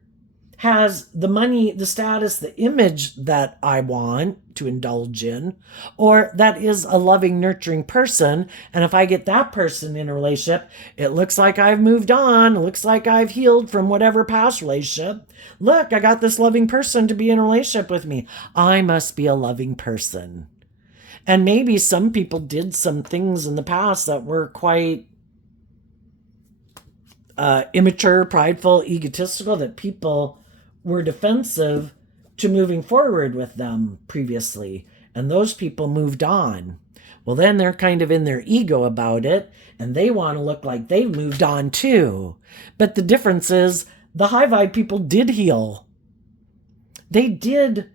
has the money, the status, the image that I want to indulge in, or that is a loving, nurturing person. And if I get that person in a relationship, it looks like I've moved on. It looks like I've healed from whatever past relationship. Look, I got this loving person to be in a relationship with me. I must be a loving person. And maybe some people did some things in the past that were quite immature, prideful, egotistical, that people were defensive to moving forward with them previously. And those people moved on. Well, then they're kind of in their ego about it, and they want to look like they've moved on too. But the difference is the high vibe people did heal. They did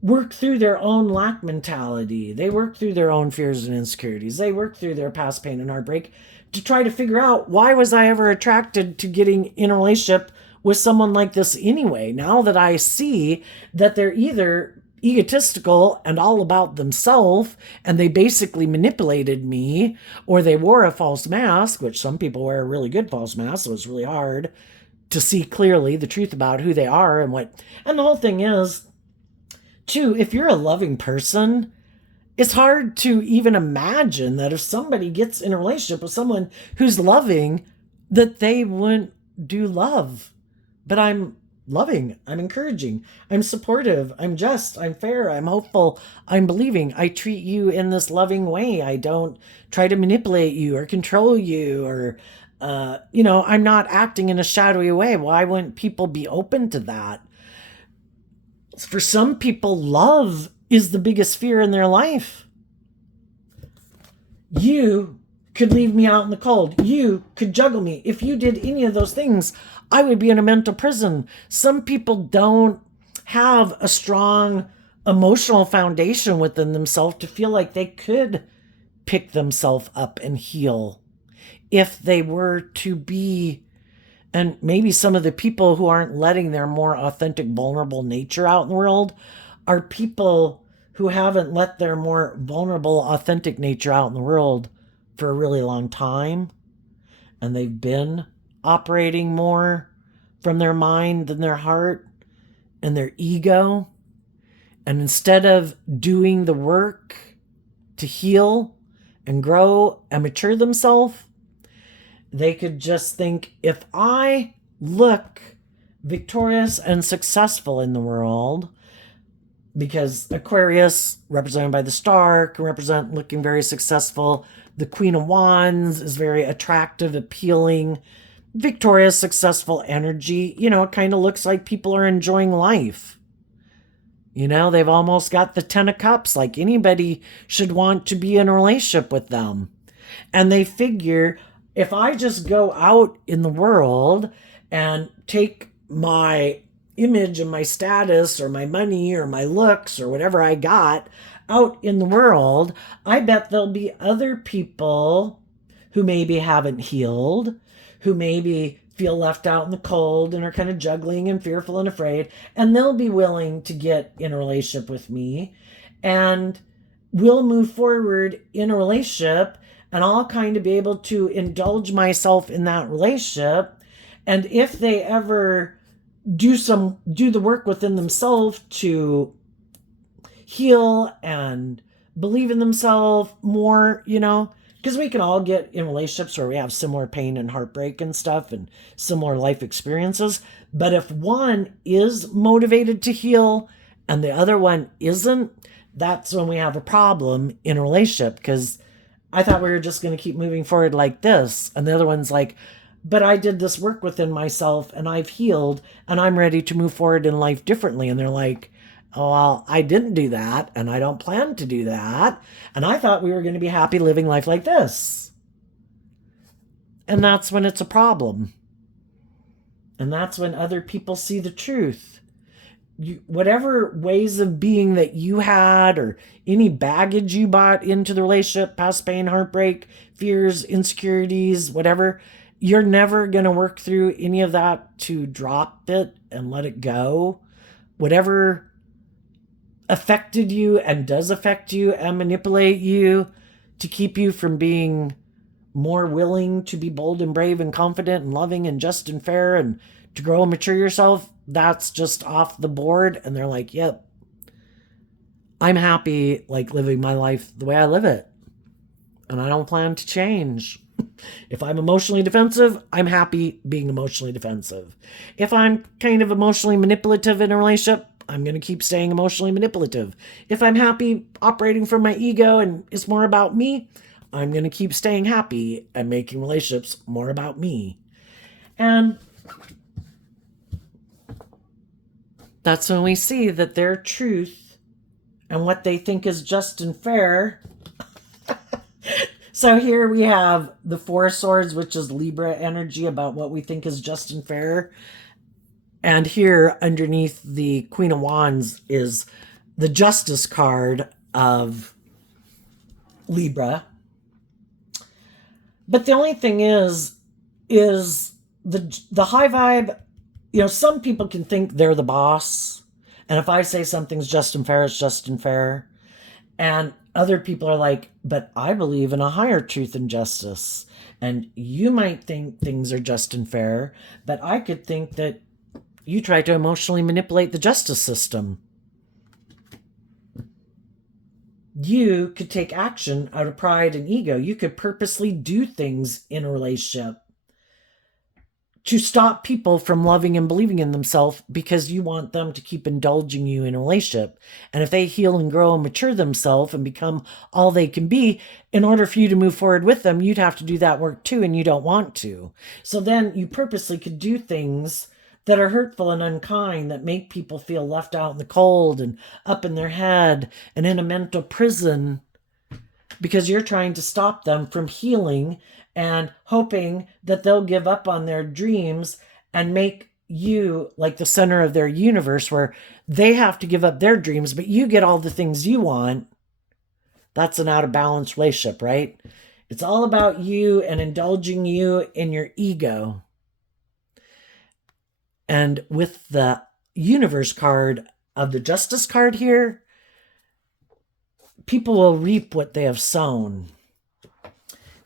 work through their own lack mentality. They worked through their own fears and insecurities. They worked through their past pain and heartbreak to try to figure out, why was I ever attracted to getting in a relationship with someone like this anyway? Now that I see that they're either egotistical and all about themselves, and they basically manipulated me, or they wore a false mask, which some people wear a really good false mask, so it's really hard to see clearly the truth about who they are and what. And the whole thing is, too, if you're a loving person, it's hard to even imagine that if somebody gets in a relationship with someone who's loving, that they wouldn't do love. But I'm loving, I'm encouraging, I'm supportive, I'm just, I'm fair, I'm hopeful, I'm believing. I treat you in this loving way. I don't try to manipulate you or control you, or, I'm not acting in a shadowy way. Why wouldn't people be open to that? For some people, love is the biggest fear in their life. You could leave me out in the cold. You could juggle me. If you did any of those things, I would be in a mental prison. Some people don't have a strong emotional foundation within themselves to feel like they could pick themselves up and heal if they were to be. And maybe some of the people who aren't letting their more authentic, vulnerable nature out in the world are people who haven't let their more vulnerable, authentic nature out in the world for a really long time. And they've been operating more from their mind than their heart and their ego. And instead of doing the work to heal and grow and mature themselves, they could just think, if I look victorious and successful in the world, because Aquarius, represented by the star, can represent looking very successful. The Queen of Wands is very attractive, appealing, victorious, successful energy. It kind of looks like people are enjoying life. They've almost got the 10 of Cups, like anybody should want to be in a relationship with them. And they figure, if I just go out in the world and take my image and my status or my money or my looks or whatever I got out in the world, I bet there'll be other people who maybe haven't healed, who maybe feel left out in the cold and are kind of juggling and fearful and afraid, and they'll be willing to get in a relationship with me, and we'll move forward in a relationship, and I'll kind of be able to indulge myself in that relationship. And if they ever do the work within themselves to heal and believe in themselves more, because we can all get in relationships where we have similar pain and heartbreak and stuff and similar life experiences. But if one is motivated to heal and the other one isn't, that's when we have a problem in a relationship, because I thought we were just going to keep moving forward like this. And the other one's like, but I did this work within myself and I've healed and I'm ready to move forward in life differently. And they're like, oh, well, I didn't do that and I don't plan to do that. And I thought we were going to be happy living life like this. And that's when it's a problem. And that's when other people see the truth. Whatever ways of being that you had, or any baggage you brought into the relationship, past pain, heartbreak, fears, insecurities, whatever, you're never going to work through any of that to drop it and let it go. Whatever affected you and does affect you and manipulate you to keep you from being more willing to be bold and brave and confident and loving and just and fair and to grow and mature yourself, that's just off the board, and they're like, yep, I'm happy like living my life the way I live it, and I don't plan to change. If I'm emotionally defensive, I'm happy being emotionally defensive. If I'm kind of emotionally manipulative in a relationship, I'm going to keep staying emotionally manipulative. If I'm happy operating from my ego and it's more about me, I'm going to keep staying happy and making relationships more about me. And that's when we see that their truth and what they think is just and fair. So here we have the Four of Swords, which is Libra energy about what we think is just and fair. And here underneath the Queen of Wands is the Justice card of Libra. But the only thing is the high vibe, some people can think they're the boss. And if I say something's just and fair, it's just and fair. And other people are like, but I believe in a higher truth and justice. And you might think things are just and fair, but I could think that you try to emotionally manipulate the justice system. You could take action out of pride and ego. You could purposely do things in a relationship to stop people from loving and believing in themselves because you want them to keep indulging you in a relationship. And if they heal and grow and mature themselves and become all they can be, in order for you to move forward with them, you'd have to do that work too, and you don't want to. So then you purposely could do things that are hurtful and unkind, that make people feel left out in the cold and up in their head and in a mental prison, because you're trying to stop them from healing and hoping that they'll give up on their dreams and make you like the center of their universe, where they have to give up their dreams, but you get all the things you want. That's an out of balance relationship, right? It's all about you and indulging you in your ego. And with the universe card of the Justice card here, people will reap what they have sown.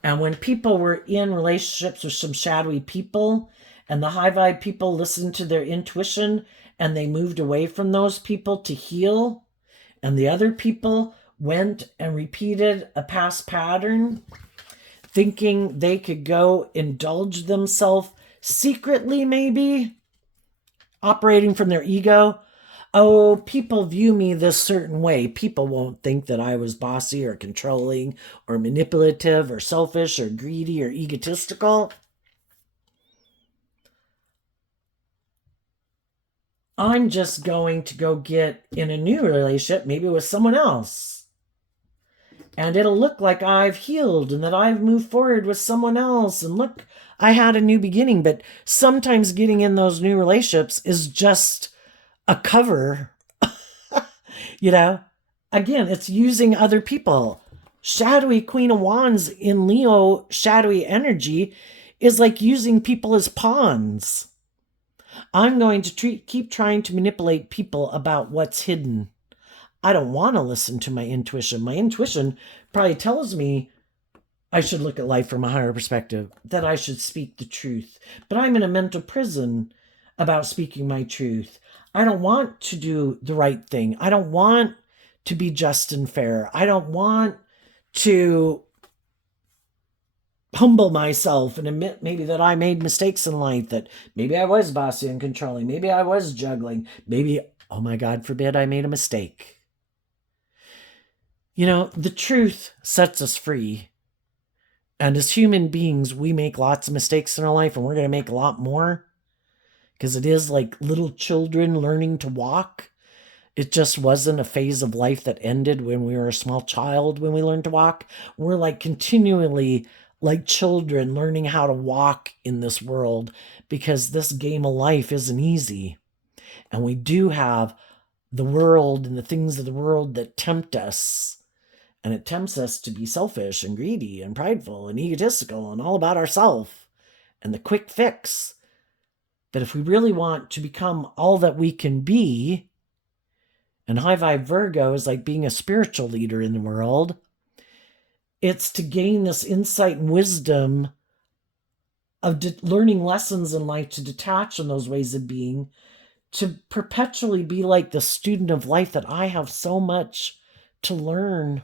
And when people were in relationships with some shadowy people, and the high vibe people listened to their intuition and they moved away from those people to heal, and the other people went and repeated a past pattern, thinking they could go indulge themselves secretly, maybe operating from their ego. Oh, people view me this certain way. People won't think that I was bossy or controlling or manipulative or selfish or greedy or egotistical. I'm just going to go get in a new relationship, maybe with someone else. And it'll look like I've healed and that I've moved forward with someone else. And look, I had a new beginning. But sometimes getting in those new relationships is just a cover. Again, it's using other people. Shadowy Queen of Wands in Leo, shadowy energy, is like using people as pawns. I'm going to keep trying to manipulate people about what's hidden. I don't want to listen to my intuition. My intuition probably tells me I should look at life from a higher perspective, that I should speak the truth. But I'm in a mental prison about speaking my truth. I don't want to do the right thing. I don't want to be just and fair. I don't want to humble myself and admit maybe that I made mistakes in life, that maybe I was bossy and controlling. Maybe I was juggling. Maybe, oh my God forbid, I made a mistake. The truth sets us free. And as human beings, we make lots of mistakes in our life, and we're going to make a lot more, because it is like little children learning to walk. It just wasn't a phase of life that ended when we were a small child when we learned to walk. We're like continually like children learning how to walk in this world, because this game of life isn't easy. And we do have the world and the things of the world that tempt us. And it tempts us to be selfish and greedy and prideful and egotistical and all about ourselves and the quick fix. But if we really want to become all that we can be, and high vibe Virgo is like being a spiritual leader in the world, it's to gain this insight and wisdom of learning lessons in life, to detach from those ways of being, to perpetually be like the student of life, that I have so much to learn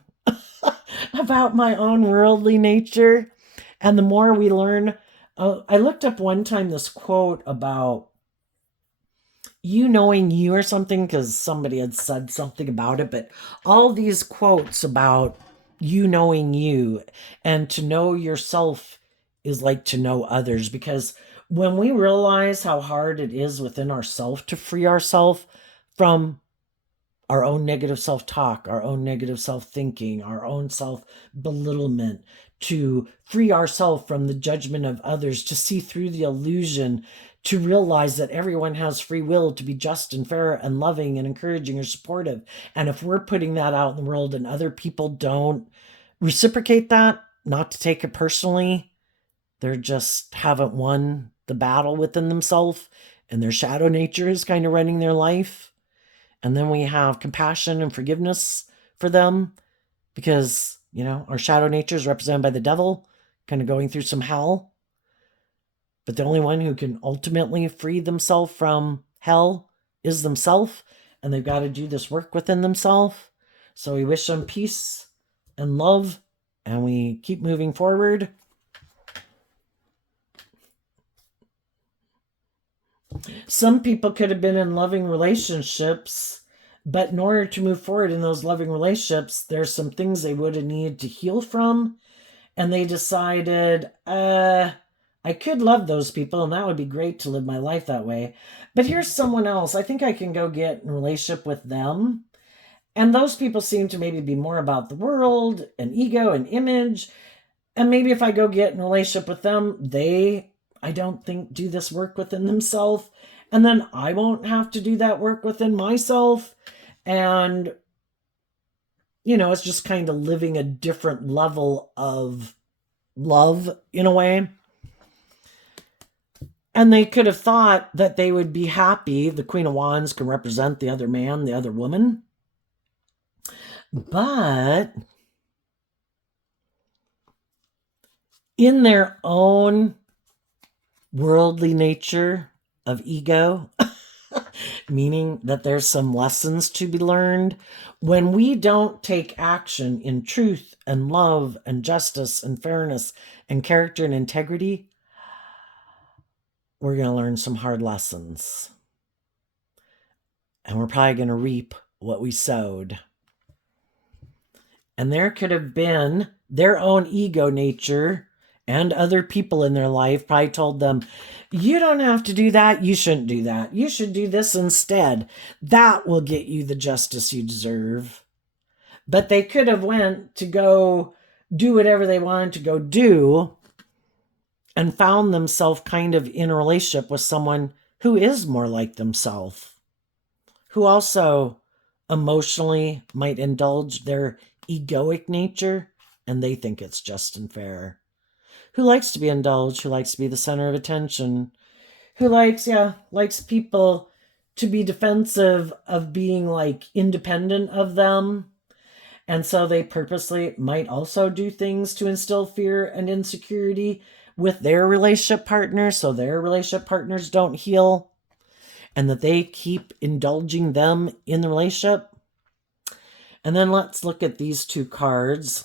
about my own worldly nature. And the more we learn, I looked up one time this quote about you knowing you or something, because somebody had said something about it, but all these quotes about you knowing you, and to know yourself is like to know others, because when we realize how hard it is within ourselves to free ourselves from our own negative self-talk, our own negative self-thinking, our own self-belittlement, to free ourselves from the judgment of others, to see through the illusion, to realize that everyone has free will to be just and fair and loving and encouraging or supportive. And if we're putting that out in the world and other people don't reciprocate that, not to take it personally, they just haven't won the battle within themselves, and their shadow nature is kind of running their life. And then we have compassion and forgiveness for them, because, our shadow nature is represented by the devil, kind of going through some hell. But the only one who can ultimately free themselves from hell is themselves, and they've got to do this work within themselves. So we wish them peace and love, and we keep moving forward. Some people could have been in loving relationships, but in order to move forward in those loving relationships, there's some things they would have needed to heal from. And they decided, I could love those people, and that would be great to live my life that way. But here's someone else. I think I can go get in a relationship with them. And those people seem to maybe be more about the world and ego and image. And maybe if I go get in a relationship with them, I don't think, do this work within themselves. And then I won't have to do that work within myself. And, it's just kind of living a different level of love in a way. And they could have thought that they would be happy. The Queen of Wands can represent the other man, the other woman. But in their own worldly nature of ego, meaning that there's some lessons to be learned, when we don't take action in truth and love and justice and fairness and character and integrity, we're going to learn some hard lessons. And we're probably going to reap what we sowed. And there could have been their own ego nature, and other people in their life probably told them, you don't have to do that. You shouldn't do that. You should do this instead. That will get you the justice you deserve. But they could have went to go do whatever they wanted to go do, and found themselves kind of in a relationship with someone who is more like themselves, who also emotionally might indulge their egoic nature, and they think it's just and fair. Who likes to be indulged, who likes to be the center of attention, who likes people to be defensive of being like independent of them. And so they purposely might also do things to instill fear and insecurity with their relationship partners, so their relationship partners don't heal, and that they keep indulging them in the relationship. And then let's look at these two cards.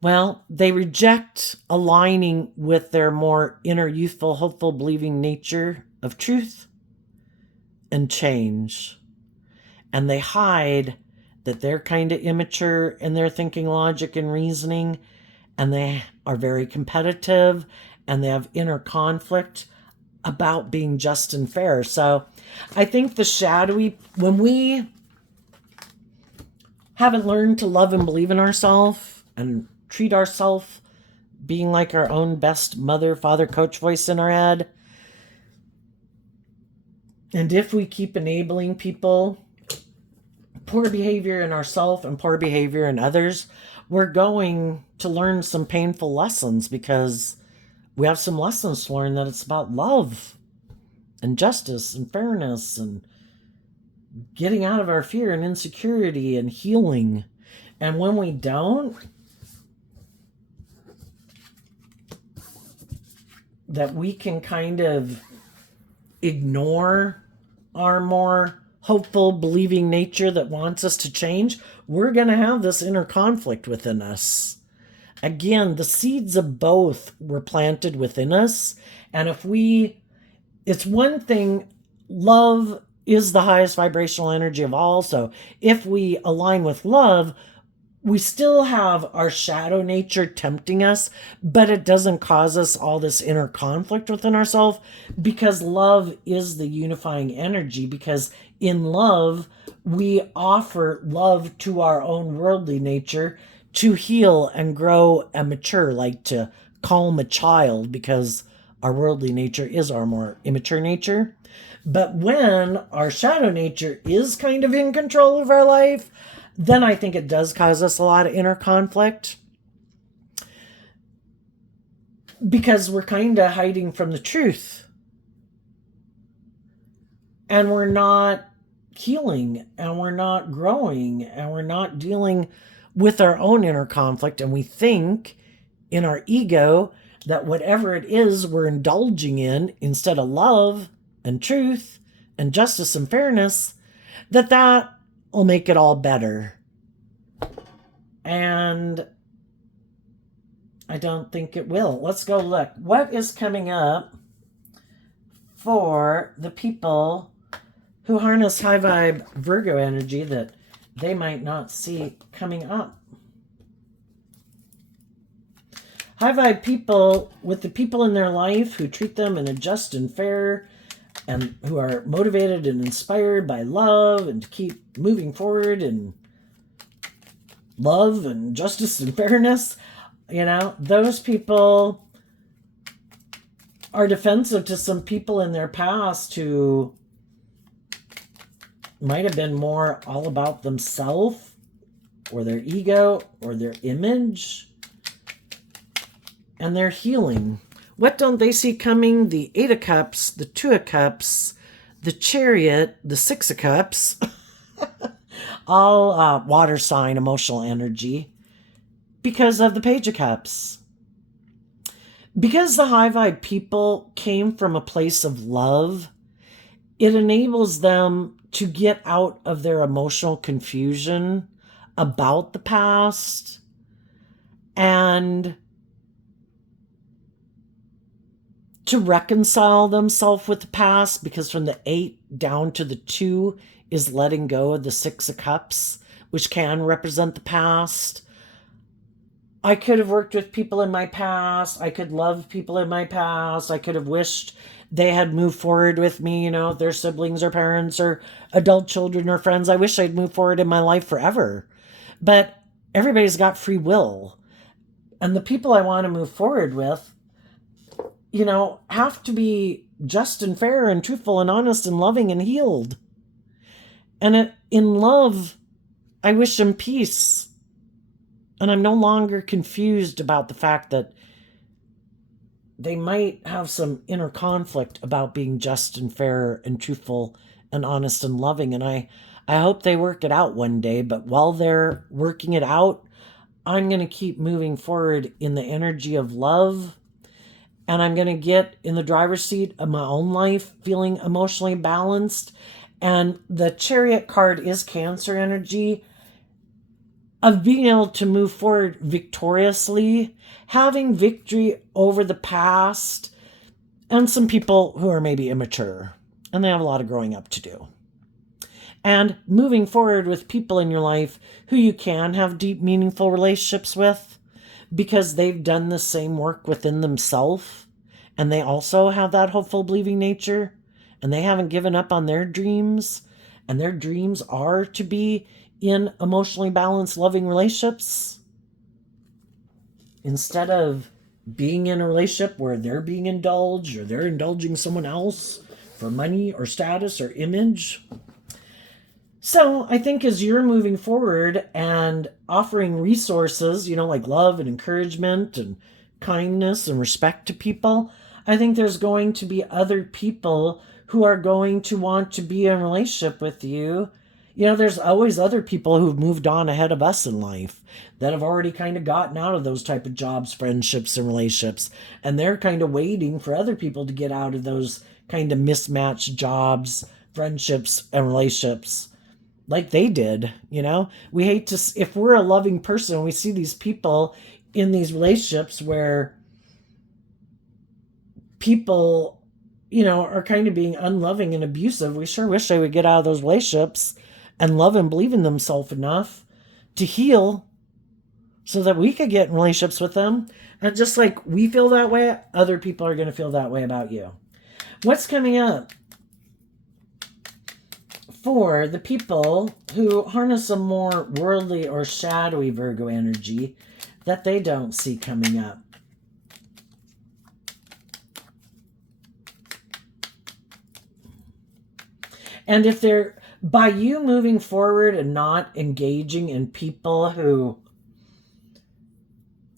Well, they reject aligning with their more inner, youthful, hopeful, believing nature of truth and change. And they hide that they're kind of immature in their thinking, logic, and reasoning. And they are very competitive, and they have inner conflict about being just and fair. So I think the shadowy, when we haven't learned to love and believe in ourselves and treat ourselves being like our own best mother, father, coach voice in our head, and if we keep enabling people, poor behavior in ourselves and poor behavior in others, we're going to learn some painful lessons, because we have some lessons to learn, that it's about love and justice and fairness and getting out of our fear and insecurity and healing. And when we don't, that we can kind of ignore our more hopeful, believing nature that wants us to change, we're going to have this inner conflict within us. Again, the seeds of both were planted within us. And it's one thing, love is the highest vibrational energy of all. So if we align with love, we still have our shadow nature tempting us, but it doesn't cause us all this inner conflict within ourselves, because love is the unifying energy. Because in love, we offer love to our own worldly nature to heal and grow and mature, like to calm a child, because our worldly nature is our more immature nature. But when our shadow nature is kind of in control of our life, then I think it does cause us a lot of inner conflict, because we're kind of hiding from the truth. And we're not healing, and we're not growing, and we're not dealing with our own inner conflict. And we think in our ego that whatever it is we're indulging in, instead of love and truth and justice and fairness, that will make it all better. And I don't think it will. Let's go look. What is coming up for the people who harness high vibe Virgo energy that they might not see coming up? High vibe people, with the people in their life who treat them in a just and fair, and who are motivated and inspired by love and to keep moving forward in love and justice and fairness, those people are defensive to some people in their past who might have been more all about themselves or their ego or their image, and they're healing. What don't they see coming? The Eight of Cups, the Two of Cups, the Chariot, the Six of Cups, all water sign emotional energy, because of the Page of Cups. Because the high vibe people came from a place of love, it enables them to get out of their emotional confusion about the past and to reconcile themselves with the past, because from the 8 down to the 2 is letting go of the Six of Cups, which can represent the past. I could have worked with people in my past. I could love people in my past. I could have wished they had moved forward with me, their siblings or parents or adult children or friends. I wish I'd moved forward in my life forever. But everybody's got free will. And the people I want to move forward with, have to be just and fair and truthful and honest and loving and healed. And in love, I wish them peace. And I'm no longer confused about the fact that they might have some inner conflict about being just and fair and truthful and honest and loving. And I hope they work it out one day. But while they're working it out, I'm going to keep moving forward in the energy of love. And I'm going to get in the driver's seat of my own life, feeling emotionally balanced. And the Chariot card is Cancer energy of being able to move forward victoriously, having victory over the past, and some people who are maybe immature, and they have a lot of growing up to do. And moving forward with people in your life who you can have deep, meaningful relationships with, because they've done the same work within themselves, and they also have that hopeful, believing nature, and they haven't given up on their dreams, and their dreams are to be in emotionally balanced, loving relationships, instead of being in a relationship where they're being indulged or they're indulging someone else for money or status or image. So I think as you're moving forward and offering resources, like love and encouragement and kindness and respect to people, I think there's going to be other people who are going to want to be in a relationship with you, there's always other people who've moved on ahead of us in life that have already kind of gotten out of those type of jobs, friendships, and relationships. And they're kind of waiting for other people to get out of those kind of mismatched jobs, friendships, and relationships like they did. We hate to, if we're a loving person, we see these people in these relationships where people, are kind of being unloving and abusive. We sure wish they would get out of those relationships and love and believe in themselves enough to heal so that we could get in relationships with them. And just like we feel that way, other people are going to feel that way about you. What's coming up for the people who harness a more worldly or shadowy Virgo energy that they don't see coming up? And if they're, by you moving forward and not engaging in people who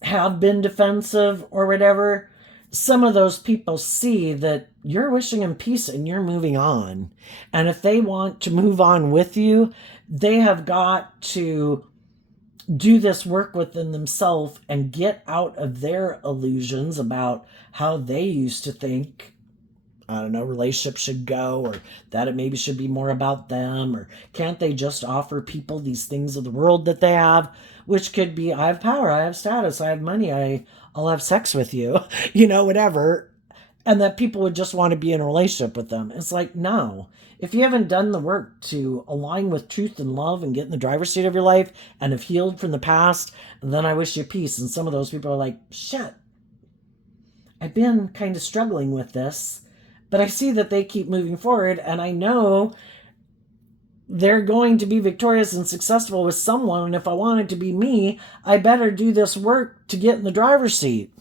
have been defensive or whatever, some of those people see that you're wishing them peace and you're moving on. And if they want to move on with you, they have got to do this work within themselves and get out of their illusions about how they used to think, I don't know, relationships should go, or that it maybe should be more about them, or can't they just offer people these things of the world that they have, which could be, I have power, I have status, I have money, I'll have sex with you, whatever, and that people would just want to be in a relationship with them. It's like, no. If you haven't done the work to align with truth and love and get in the driver's seat of your life and have healed from the past, then I wish you peace. And some of those people are like, shit, I've been kind of struggling with this, but I see that they keep moving forward, and I know they're going to be victorious and successful with someone, and if I want it to be me, I better do this work to get in the driver's seat.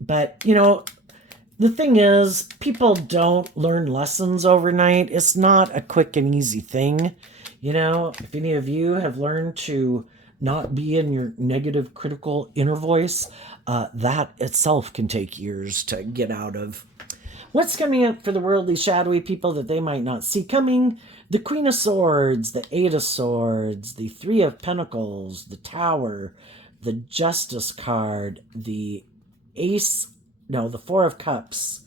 But, the thing is, people don't learn lessons overnight. It's not a quick and easy thing. If any of you have learned to not be in your negative, critical inner voice, that itself can take years to get out of. What's coming up for the worldly, shadowy people that they might not see coming? The Queen of Swords, the Eight of Swords, the Three of Pentacles, the Tower, the Justice card, the Four of Cups,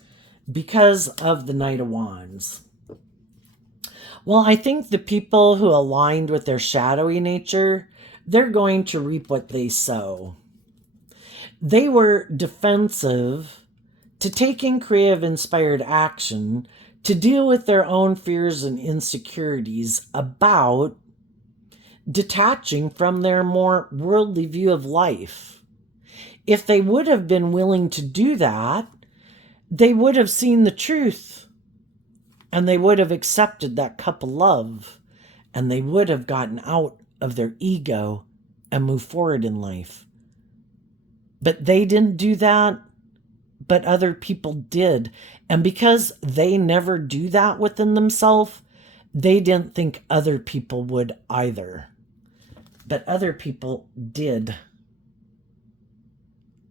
because of the Knight of Wands. Well, I think the people who aligned with their shadowy nature, they're going to reap what they sow. They were defensive to taking creative, inspired action to deal with their own fears and insecurities about detaching from their more worldly view of life. If they would have been willing to do that, they would have seen the truth, and they would have accepted that cup of love, and they would have gotten out of their ego and moved forward in life. But they didn't do that, but other people did. And because they never do that within themselves, they didn't think other people would either. But other people did.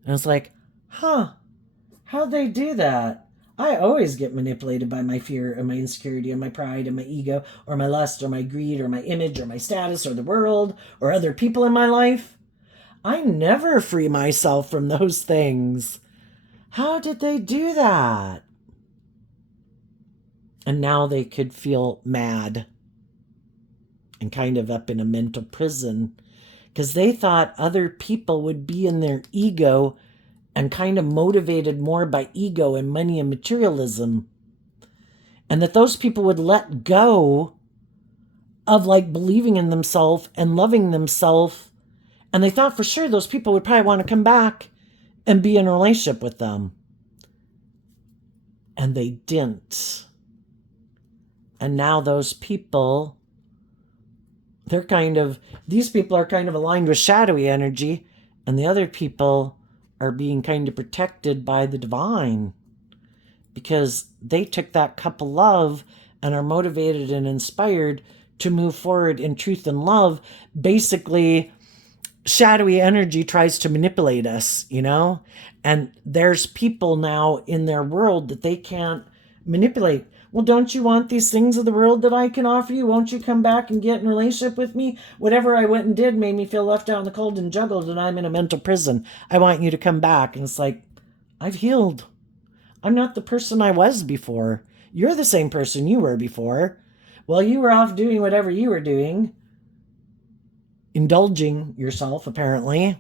And it's like, how'd they do that? I always get manipulated by my fear and my insecurity and my pride and my ego or my lust or my greed or my image or my status or the world or other people in my life. I never free myself from those things. How did they do that? And now they could feel mad and kind of up in a mental prison because they thought other people would be in their ego and kind of motivated more by ego and money and materialism. And that those people would let go of believing in themselves and loving themselves. And they thought for sure those people would probably want to come back and be in a relationship with them. And they didn't. And now those people, these people are kind of aligned with shadowy energy, and the other people are being kind of protected by the divine because they took that cup of love and are motivated and inspired to move forward in truth and love. Basically, shadowy energy tries to manipulate us, and there's people now in their world that they can't manipulate. Well, don't you want these things of the world that I can offer you? Won't you come back and get in a relationship with me? Whatever I went and did made me feel left out in the cold and juggled, and I'm in a mental prison. I want you to come back. And it's like, I've healed. I'm not the person I was before. You're the same person you were before. Well, you were off doing whatever you were doing, indulging yourself, apparently.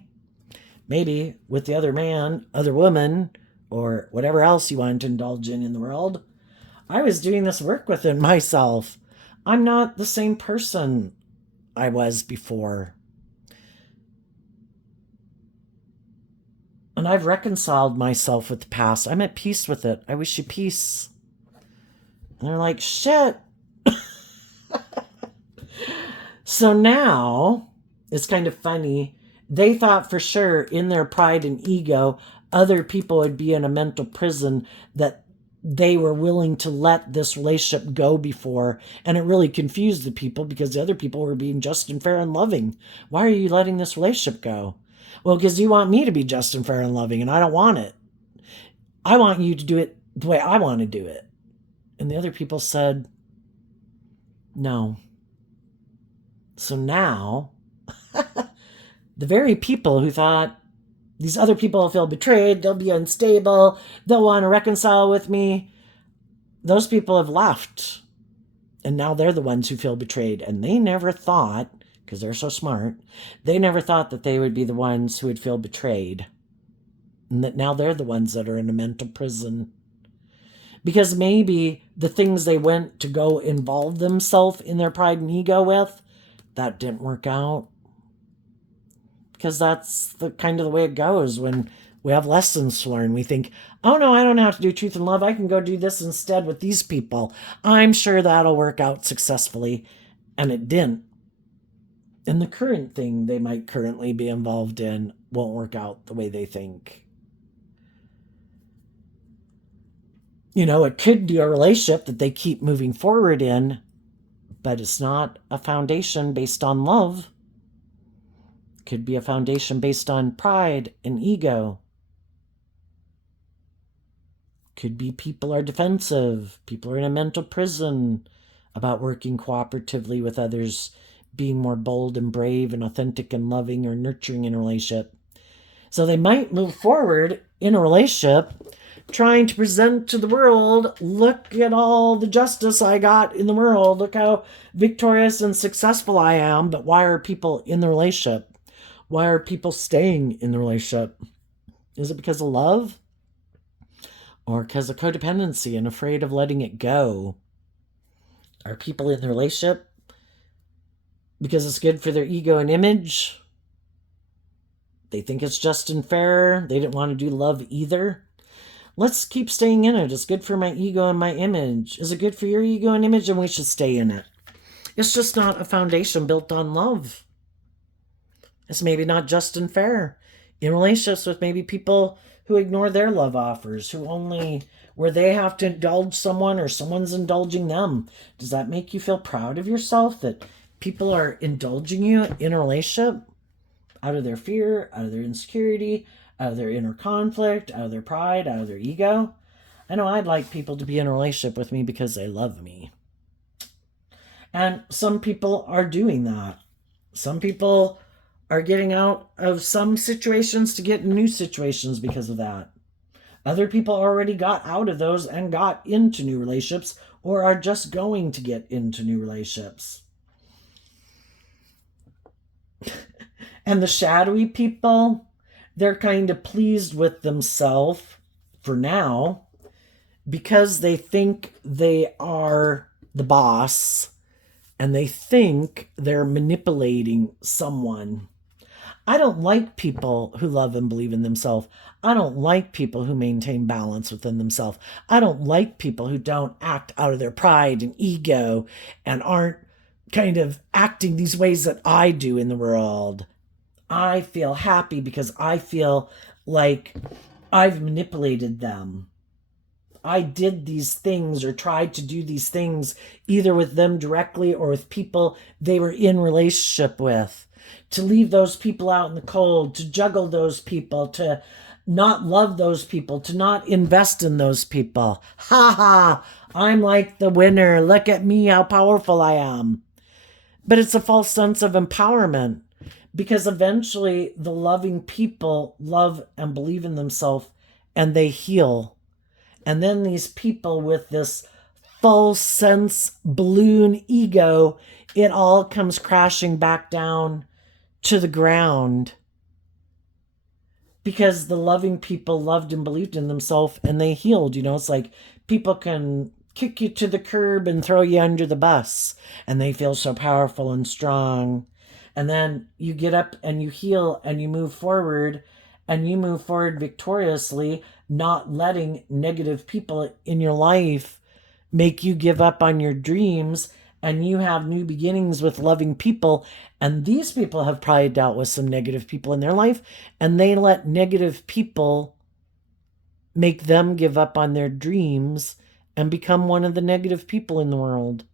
Maybe with the other man, other woman, or whatever else you want to indulge in the world. I was doing this work within myself. I'm not the same person I was before. And I've reconciled myself with the past. I'm at peace with it. I wish you peace. And they're like, shit. So now, it's kind of funny. They thought for sure in their pride and ego, other people would be in a mental prison that they were willing to let this relationship go before. And it really confused the people because the other people were being just and fair and loving. Why are you letting this relationship go? Well, because you want me to be just and fair and loving, and I don't want it. I want you to do it the way I want to do it. And the other people said, no. So now, the very people who thought these other people will feel betrayed, they'll be unstable, they'll want to reconcile with me, those people have left. And now they're the ones who feel betrayed. And they never thought, because they're so smart, they never thought that they would be the ones who would feel betrayed. And that now they're the ones that are in a mental prison. Because maybe the things they went to go involve themselves in their pride and ego with, that didn't work out. Because that's the kind of the way it goes when we have lessons to learn. We think, oh no, I don't have to do truth and love. I can go do this instead with these people. I'm sure that'll work out successfully. And it didn't. And the current thing they might currently be involved in won't work out the way they think. You know, it could be a relationship that they keep moving forward in, but it's not a foundation based on love. It could be a foundation based on pride and ego. Could be people are defensive. People are in a mental prison about working cooperatively with others, being more bold and brave and authentic and loving or nurturing in a relationship. So they might move forward in a relationship trying to present to the world, look at all the justice I got in the world. Look how victorious and successful I am. But why are people in the relationship? Why are people staying in the relationship? Is it because of love? Or because of codependency and afraid of letting it go? Are people in the relationship because it's good for their ego and image? They think it's just and fair. They didn't want to do love either. Let's keep staying in it. It's good for my ego and my image. Is it good for your ego and image? And we should stay in it. It's just not a foundation built on love. It's maybe not just and fair. In relationships with maybe people who ignore their love offers, who only, where they have to indulge someone or someone's indulging them. Does that make you feel proud of yourself that people are indulging you in a relationship out of their fear, out of their insecurity, out of their inner conflict, out of their pride, out of their ego? I know I'd like people to be in a relationship with me because they love me. And some people are doing that. Some people are getting out of some situations to get in new situations because of that. Other people already got out of those and got into new relationships or are just going to get into new relationships. And the shadowy people, they're kind of pleased with themselves for now because they think they are the boss and they think they're manipulating someone. I don't like people who love and believe in themselves. I don't like people who maintain balance within themselves. I don't like people who don't act out of their pride and ego and aren't kind of acting these ways that I do in the world. I feel happy because I feel like I've manipulated them. I did these things or tried to do these things either with them directly or with people they were in relationship with. To leave those people out in the cold, to juggle those people, to not love those people, to not invest in those people. Ha ha, I'm like the winner. Look at me, how powerful I am. But it's a false sense of empowerment, because eventually the loving people love and believe in themselves and they heal. And then these people with this false sense balloon ego, it all comes crashing back down to the ground, because the loving people loved and believed in themselves and they healed. You know, it's like people can kick you to the curb and throw you under the bus and they feel so powerful and strong. And then you get up and you heal and you move forward, and you move forward victoriously, not letting negative people in your life make you give up on your dreams. And you have new beginnings with loving people. And these people have probably dealt with some negative people in their life, and they let negative people make them give up on their dreams and become one of the negative people in the world.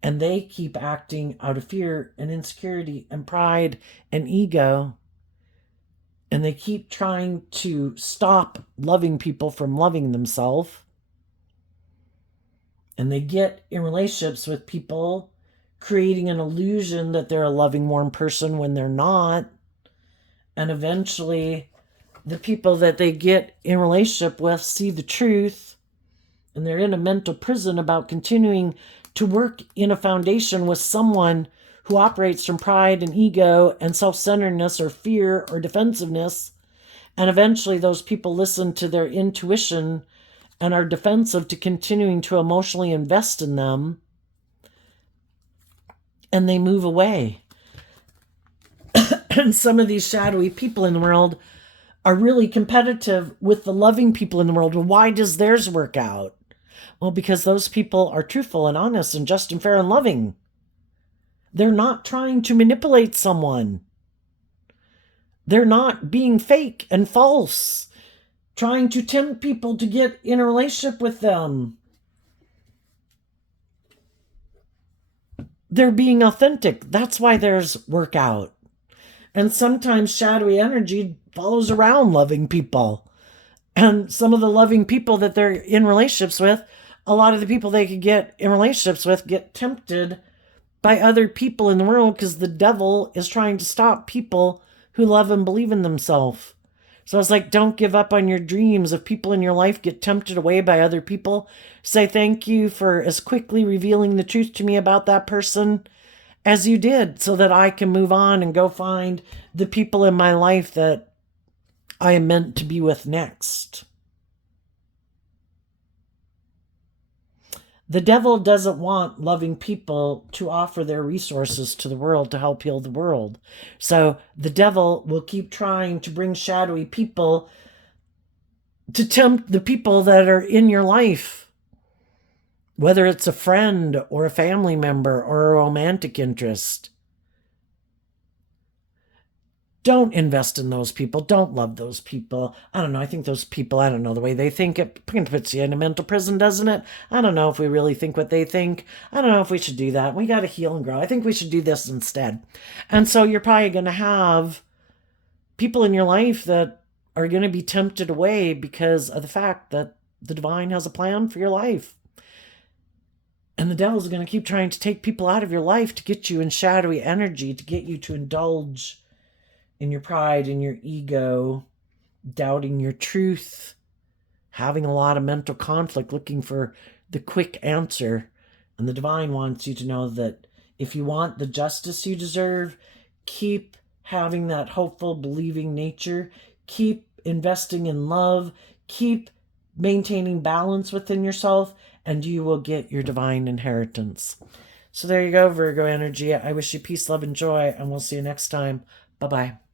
And they keep acting out of fear and insecurity and pride and ego. And they keep trying to stop loving people from loving themselves. And they get in relationships with people, creating an illusion that they're a loving, warm person when they're not. And eventually, the people that they get in relationship with see the truth, and they're in a mental prison about continuing to work in a foundation with someone who operates from pride and ego and self-centeredness or fear or defensiveness. And eventually, those people listen to their intuition and are defensive to continuing to emotionally invest in them, and they move away. And some of these shadowy people in the world are really competitive with the loving people in the world. Well, why does theirs work out? Well, because those people are truthful and honest and just and fair and loving. They're not trying to manipulate someone. They're not being fake and false, trying to tempt people to get in a relationship with them. They're being authentic. That's why theirs work out. And sometimes shadowy energy follows around loving people. And some of the loving people that they're in relationships with, a lot of the people they could get in relationships with get tempted by other people in the world, because the devil is trying to stop people who love and believe in themselves. So it's like, don't give up on your dreams. If people in your life get tempted away by other people, say thank you for as quickly revealing the truth to me about that person as you did, so that I can move on and go find the people in my life that I am meant to be with next. The devil doesn't want loving people to offer their resources to the world to help heal the world. So the devil will keep trying to bring shadowy people to tempt the people that are in your life, whether it's a friend or a family member or a romantic interest. Don't invest in those people. Don't love those people. I don't know. I think those people, I don't know, the way they think, it puts you in a mental prison, doesn't it? I don't know if we really think what they think. I don't know if we should do that. We got to heal and grow. I think we should do this instead. And so you're probably going to have people in your life that are going to be tempted away because of the fact that the divine has a plan for your life. And the devil's going to keep trying to take people out of your life to get you in shadowy energy, to get you to indulge in your pride, in your ego, doubting your truth, having a lot of mental conflict, looking for the quick answer. And the divine wants you to know that if you want the justice you deserve, keep having that hopeful, believing nature, keep investing in love, keep maintaining balance within yourself, and you will get your divine inheritance. So there you go, Virgo energy. I wish you peace, love, and joy, and we'll see you next time. Bye-bye.